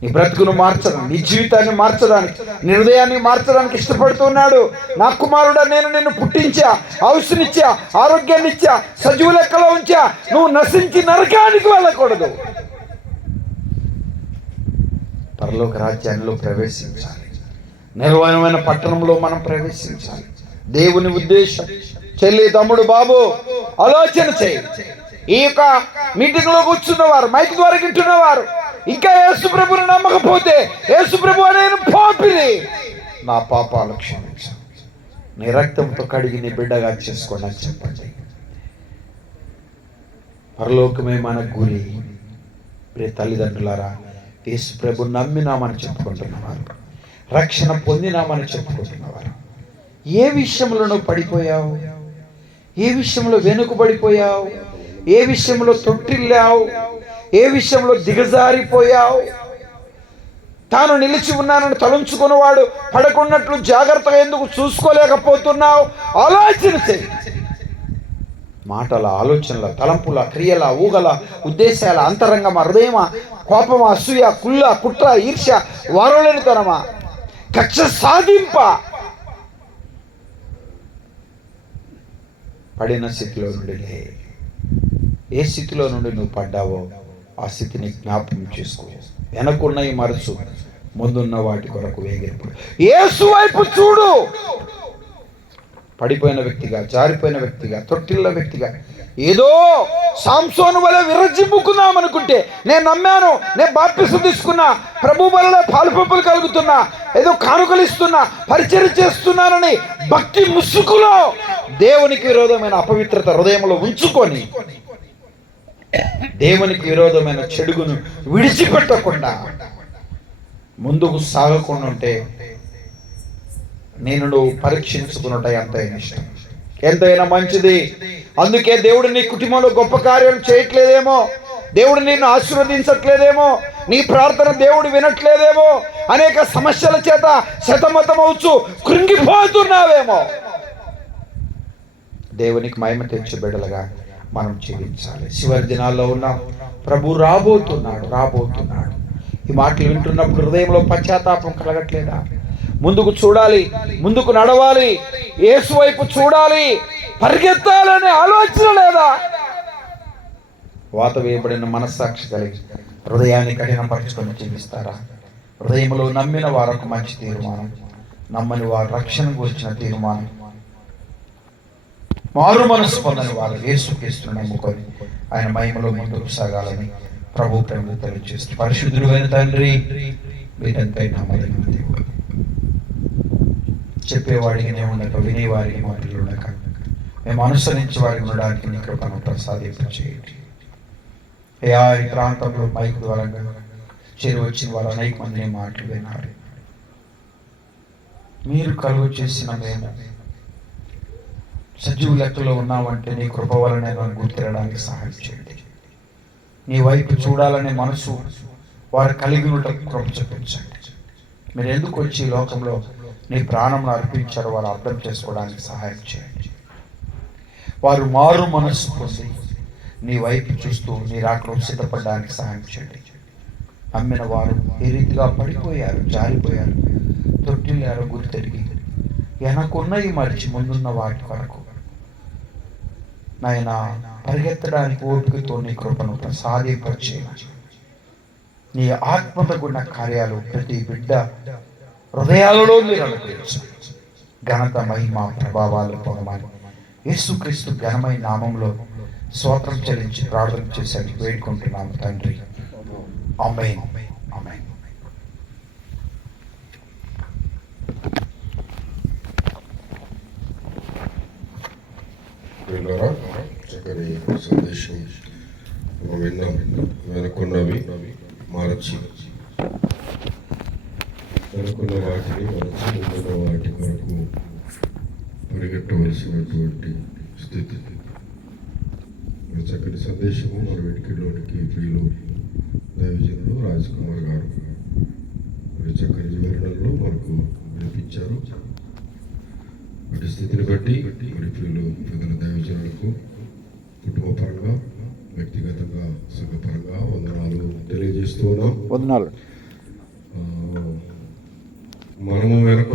నీ బ్రతుకును మార్చడానికి, నీ జీవితాన్ని మార్చడానికి, నీ హృదయాన్ని మార్చడానికి ఇష్టపడుతున్నాడు. నా కుమారుడా, నేను నిన్ను పుట్టించా, ఆయుష్నిచ్చా, ఆరోగ్యాన్ని ఇచ్చా, సజీవ లెక్కలో ఉంచా. నువ్వు నశించి నరకానికి వెళ్ళకూడదు. పరలోక రాజ్యాల్లో ప్రవేశించాలి. నిర్వహణమైన పట్టణంలో మనం ప్రవేశించాలి. దేవుని ఉద్దేశం. చెల్లి, తమ్ముడు, బాబు, ఆలోచన చేయి. ఈ యొక్క మీటింగ్ లో కూర్చున్నవారు, మైక్ ద్వారా వింటున్నవారు, ఇంకా యేసు ప్రభుని నమ్మకపోతే, యేసు ప్రభు నేను పాపిని, నా పాపాలు క్షమించు, నీ రక్తంతో కడిగి నీ బిడ్డగా చేసుకోండి అని చెప్పండి. పరలోకమే మన గురి. ప్రియ తల్లిదండ్రులారా, యేసు ప్రభు నమ్మినామని చెప్పుకుంటున్నవారు, రక్షణ పొందినామని చెప్పుకుంటున్నవారు, ఏ విషయంలో నువ్వు పడిపోయావు? ఏ విషయంలో వెనుకబడిపోయావు? ఏ విషయంలో తొట్టిల్లావు? ఏ విషయంలో దిగజారిపోయావు? తాను నిలిచి ఉన్నానని తలంచుకున్నవాడు పడకున్నట్లు జాగ్రత్తగా ఎందుకు చూసుకోలేకపోతున్నావు? ఆలోచన చేయి. మాటల, ఆలోచనల, తలంపుల, క్రియల, ఊగల, ఉద్దేశాల, అంతరంగమ, హృదయమా, కోపమా, అసూయ, కుళ్ళ, కుట్ర, ఈర్ష్య, వారలేనితనమా, కక్ష సాధింప, పడిన స్థితిలో నుండి లే. ఏ స్థితిలో నుండి నువ్వు పడ్డావో ఆ స్థితిని జ్ఞాపకం చేసుకో. వెనకున్నవి మరచు, ముందున్న వాటి కొరకు వేగిరపడు. యేసు వైపు చూడు. పడిపోయిన వ్యక్తిగా, జారిపోయిన వ్యక్తిగా, తొట్టిల్ల వ్యక్తిగా, ఏదో సాంసోను వల్ల విరజిమ్ముకుందాం అనుకుంటే, నేను నమ్మాను, నేను బాప్తిసం తీసుకున్నా, ప్రభు వల్ల పాలుపంపులు కలుగుతున్నా, ఏదో కానుకలు ఇస్తున్నా, పరిచయం చేస్తున్నానని భక్తి ముసుగులో దేవునికి విరోధమైన అపవిత్రత హృదయంలో ఉంచుకొని దేవునికి విరోధమైన చెడుగును విడిచిపెట్టకుండా ముందుకు సాగకుండా ఉంటే, నేను నువ్వు పరీక్షించుకున్నట ఎంతైనా ఇష్టం, ఎంతైనా మంచిది. అందుకే దేవుడు నీ కుటుంబంలో గొప్ప కార్యాలు చేయట్లేదేమో, దేవుడు నిన్ను ఆశీర్వదించట్లేదేమో, నీ ప్రార్థన దేవుడు వినట్లేదేమో, అనేక సమస్యల చేత శతమతమవుచు కృంగిపోతున్నావేమో. దేవునికి మహిమ తెచ్చు బిడ్డలుగా మనం జీవించాలి. చివరి దినాల్లో ఉన్నాం. ప్రభు రాబోతున్నాడు. ఈ మాటలు వింటున్నప్పుడు హృదయంలో పశ్చాత్తాపం కలగట్లేదా? ముందుకు చూడాలి, ముందుకు నడవాలి, యేసు వైపు చూడాలి, పరిగెత్తాలనే ఆలోచన లేదా? వాత వేయబడిన మనస్సాక్షి కలిగి హృదయాన్ని కఠినపరచుకొని జీవిస్తారా? హృదయంలో నమ్మిన వారికి మంచి తీర్మానం, నమ్మని వారు రక్షణ గురించిన తీర్మానం, మారు మనసు పొందని వారు యేసుక్రీస్తును నమ్ముకొని ఆయన మహిమలో ముందుకు సాగాలని ప్రభు ప్రేమ తెలియజేస్తూ, పరిశుద్ధుడు అయిన తండ్రి, మీరంతా నమ్మదగిన దేవుడు, చెప్పేవాడికి నేను ఉండక, వినేవారికి మాటలు ఉండక, మేము అనుసరించి వారికి ఉండడానికి నీ కృపను ప్రసాదింపచేయండి. అయ్యా, ఈ ప్రాంతంలో మైకు ద్వారా చేరువచ్చిన వారు అనేక మంది మాటలు విన్నారు. మీరు కలుగు చేసిన మేము సజీవు లెక్కలో ఉన్నామంటే నీ కృప వలన నన్ను గుర్తిరడానికి సహాయం చేయండి. నీ వైపు చూడాలనే మనసు వారు కలిగి ఉండటం కృప చూపించండి. మీరు ఎందుకు వచ్చి లోకంలో నీ ప్రాణంను అర్పించారో వారు అర్థం చేసుకోవడానికి సహాయం చేయండి. వారు మారు మనస్సు పొంది నీ వైపు చూస్తూ నీ రాకలో సిద్ధపడడానికి సహాయం చేయండి. నమ్మిన వారు ఏ రీతిగా పడిపోయారు, జారిపోయారు, తొట్టిల్లారు గుర్తెరిగి వెనకున్నవి మరిచి ముందున్న వాటి కొరకు నాయన పరిగెత్తడానికి ఓపికతో నీ కృపను ప్రసాదింపచేయండి. నీ ఆత్మతో కూడిన కార్యాలు ప్రతి బిడ్డ హృదయాలలో మీరు అనుగ్రహించండి. ఘనత, మహిమ, ప్రభావాలు పొందమని యేసుక్రీస్తు ఘనమైన నామంలో స్తోత్రం చెల్లించి ప్రార్థన చేసి వేడుకుంటున్నాము తండ్రి. ఆమేన్. ఆమేన్. చక్కని సందేశం విన్నాం. వెనుకున్నవి మార్చి, వెనుకున్న వాటిని మార్చి ముందున్న వాటి వరకు పరిగెట్టవలసినటువంటి స్థితి. చక్కని సందేశము మన వెనుకలోనికి ప్రియులు దైవజనులు రాజ్ కుమార్ గారు మరి చక్కని వివరణలో మనకు వినిపించారు. వాటి స్థితిని బట్టి మరి ప్రియులు పెద్దల దైవజనులకు కుటుంబ పరంగా, వ్యక్తిగతంగా, సంఘపరంగా వందనాలు తెలియజేస్తూ ఉన్నాం. వందనాలు. మనము వెనుక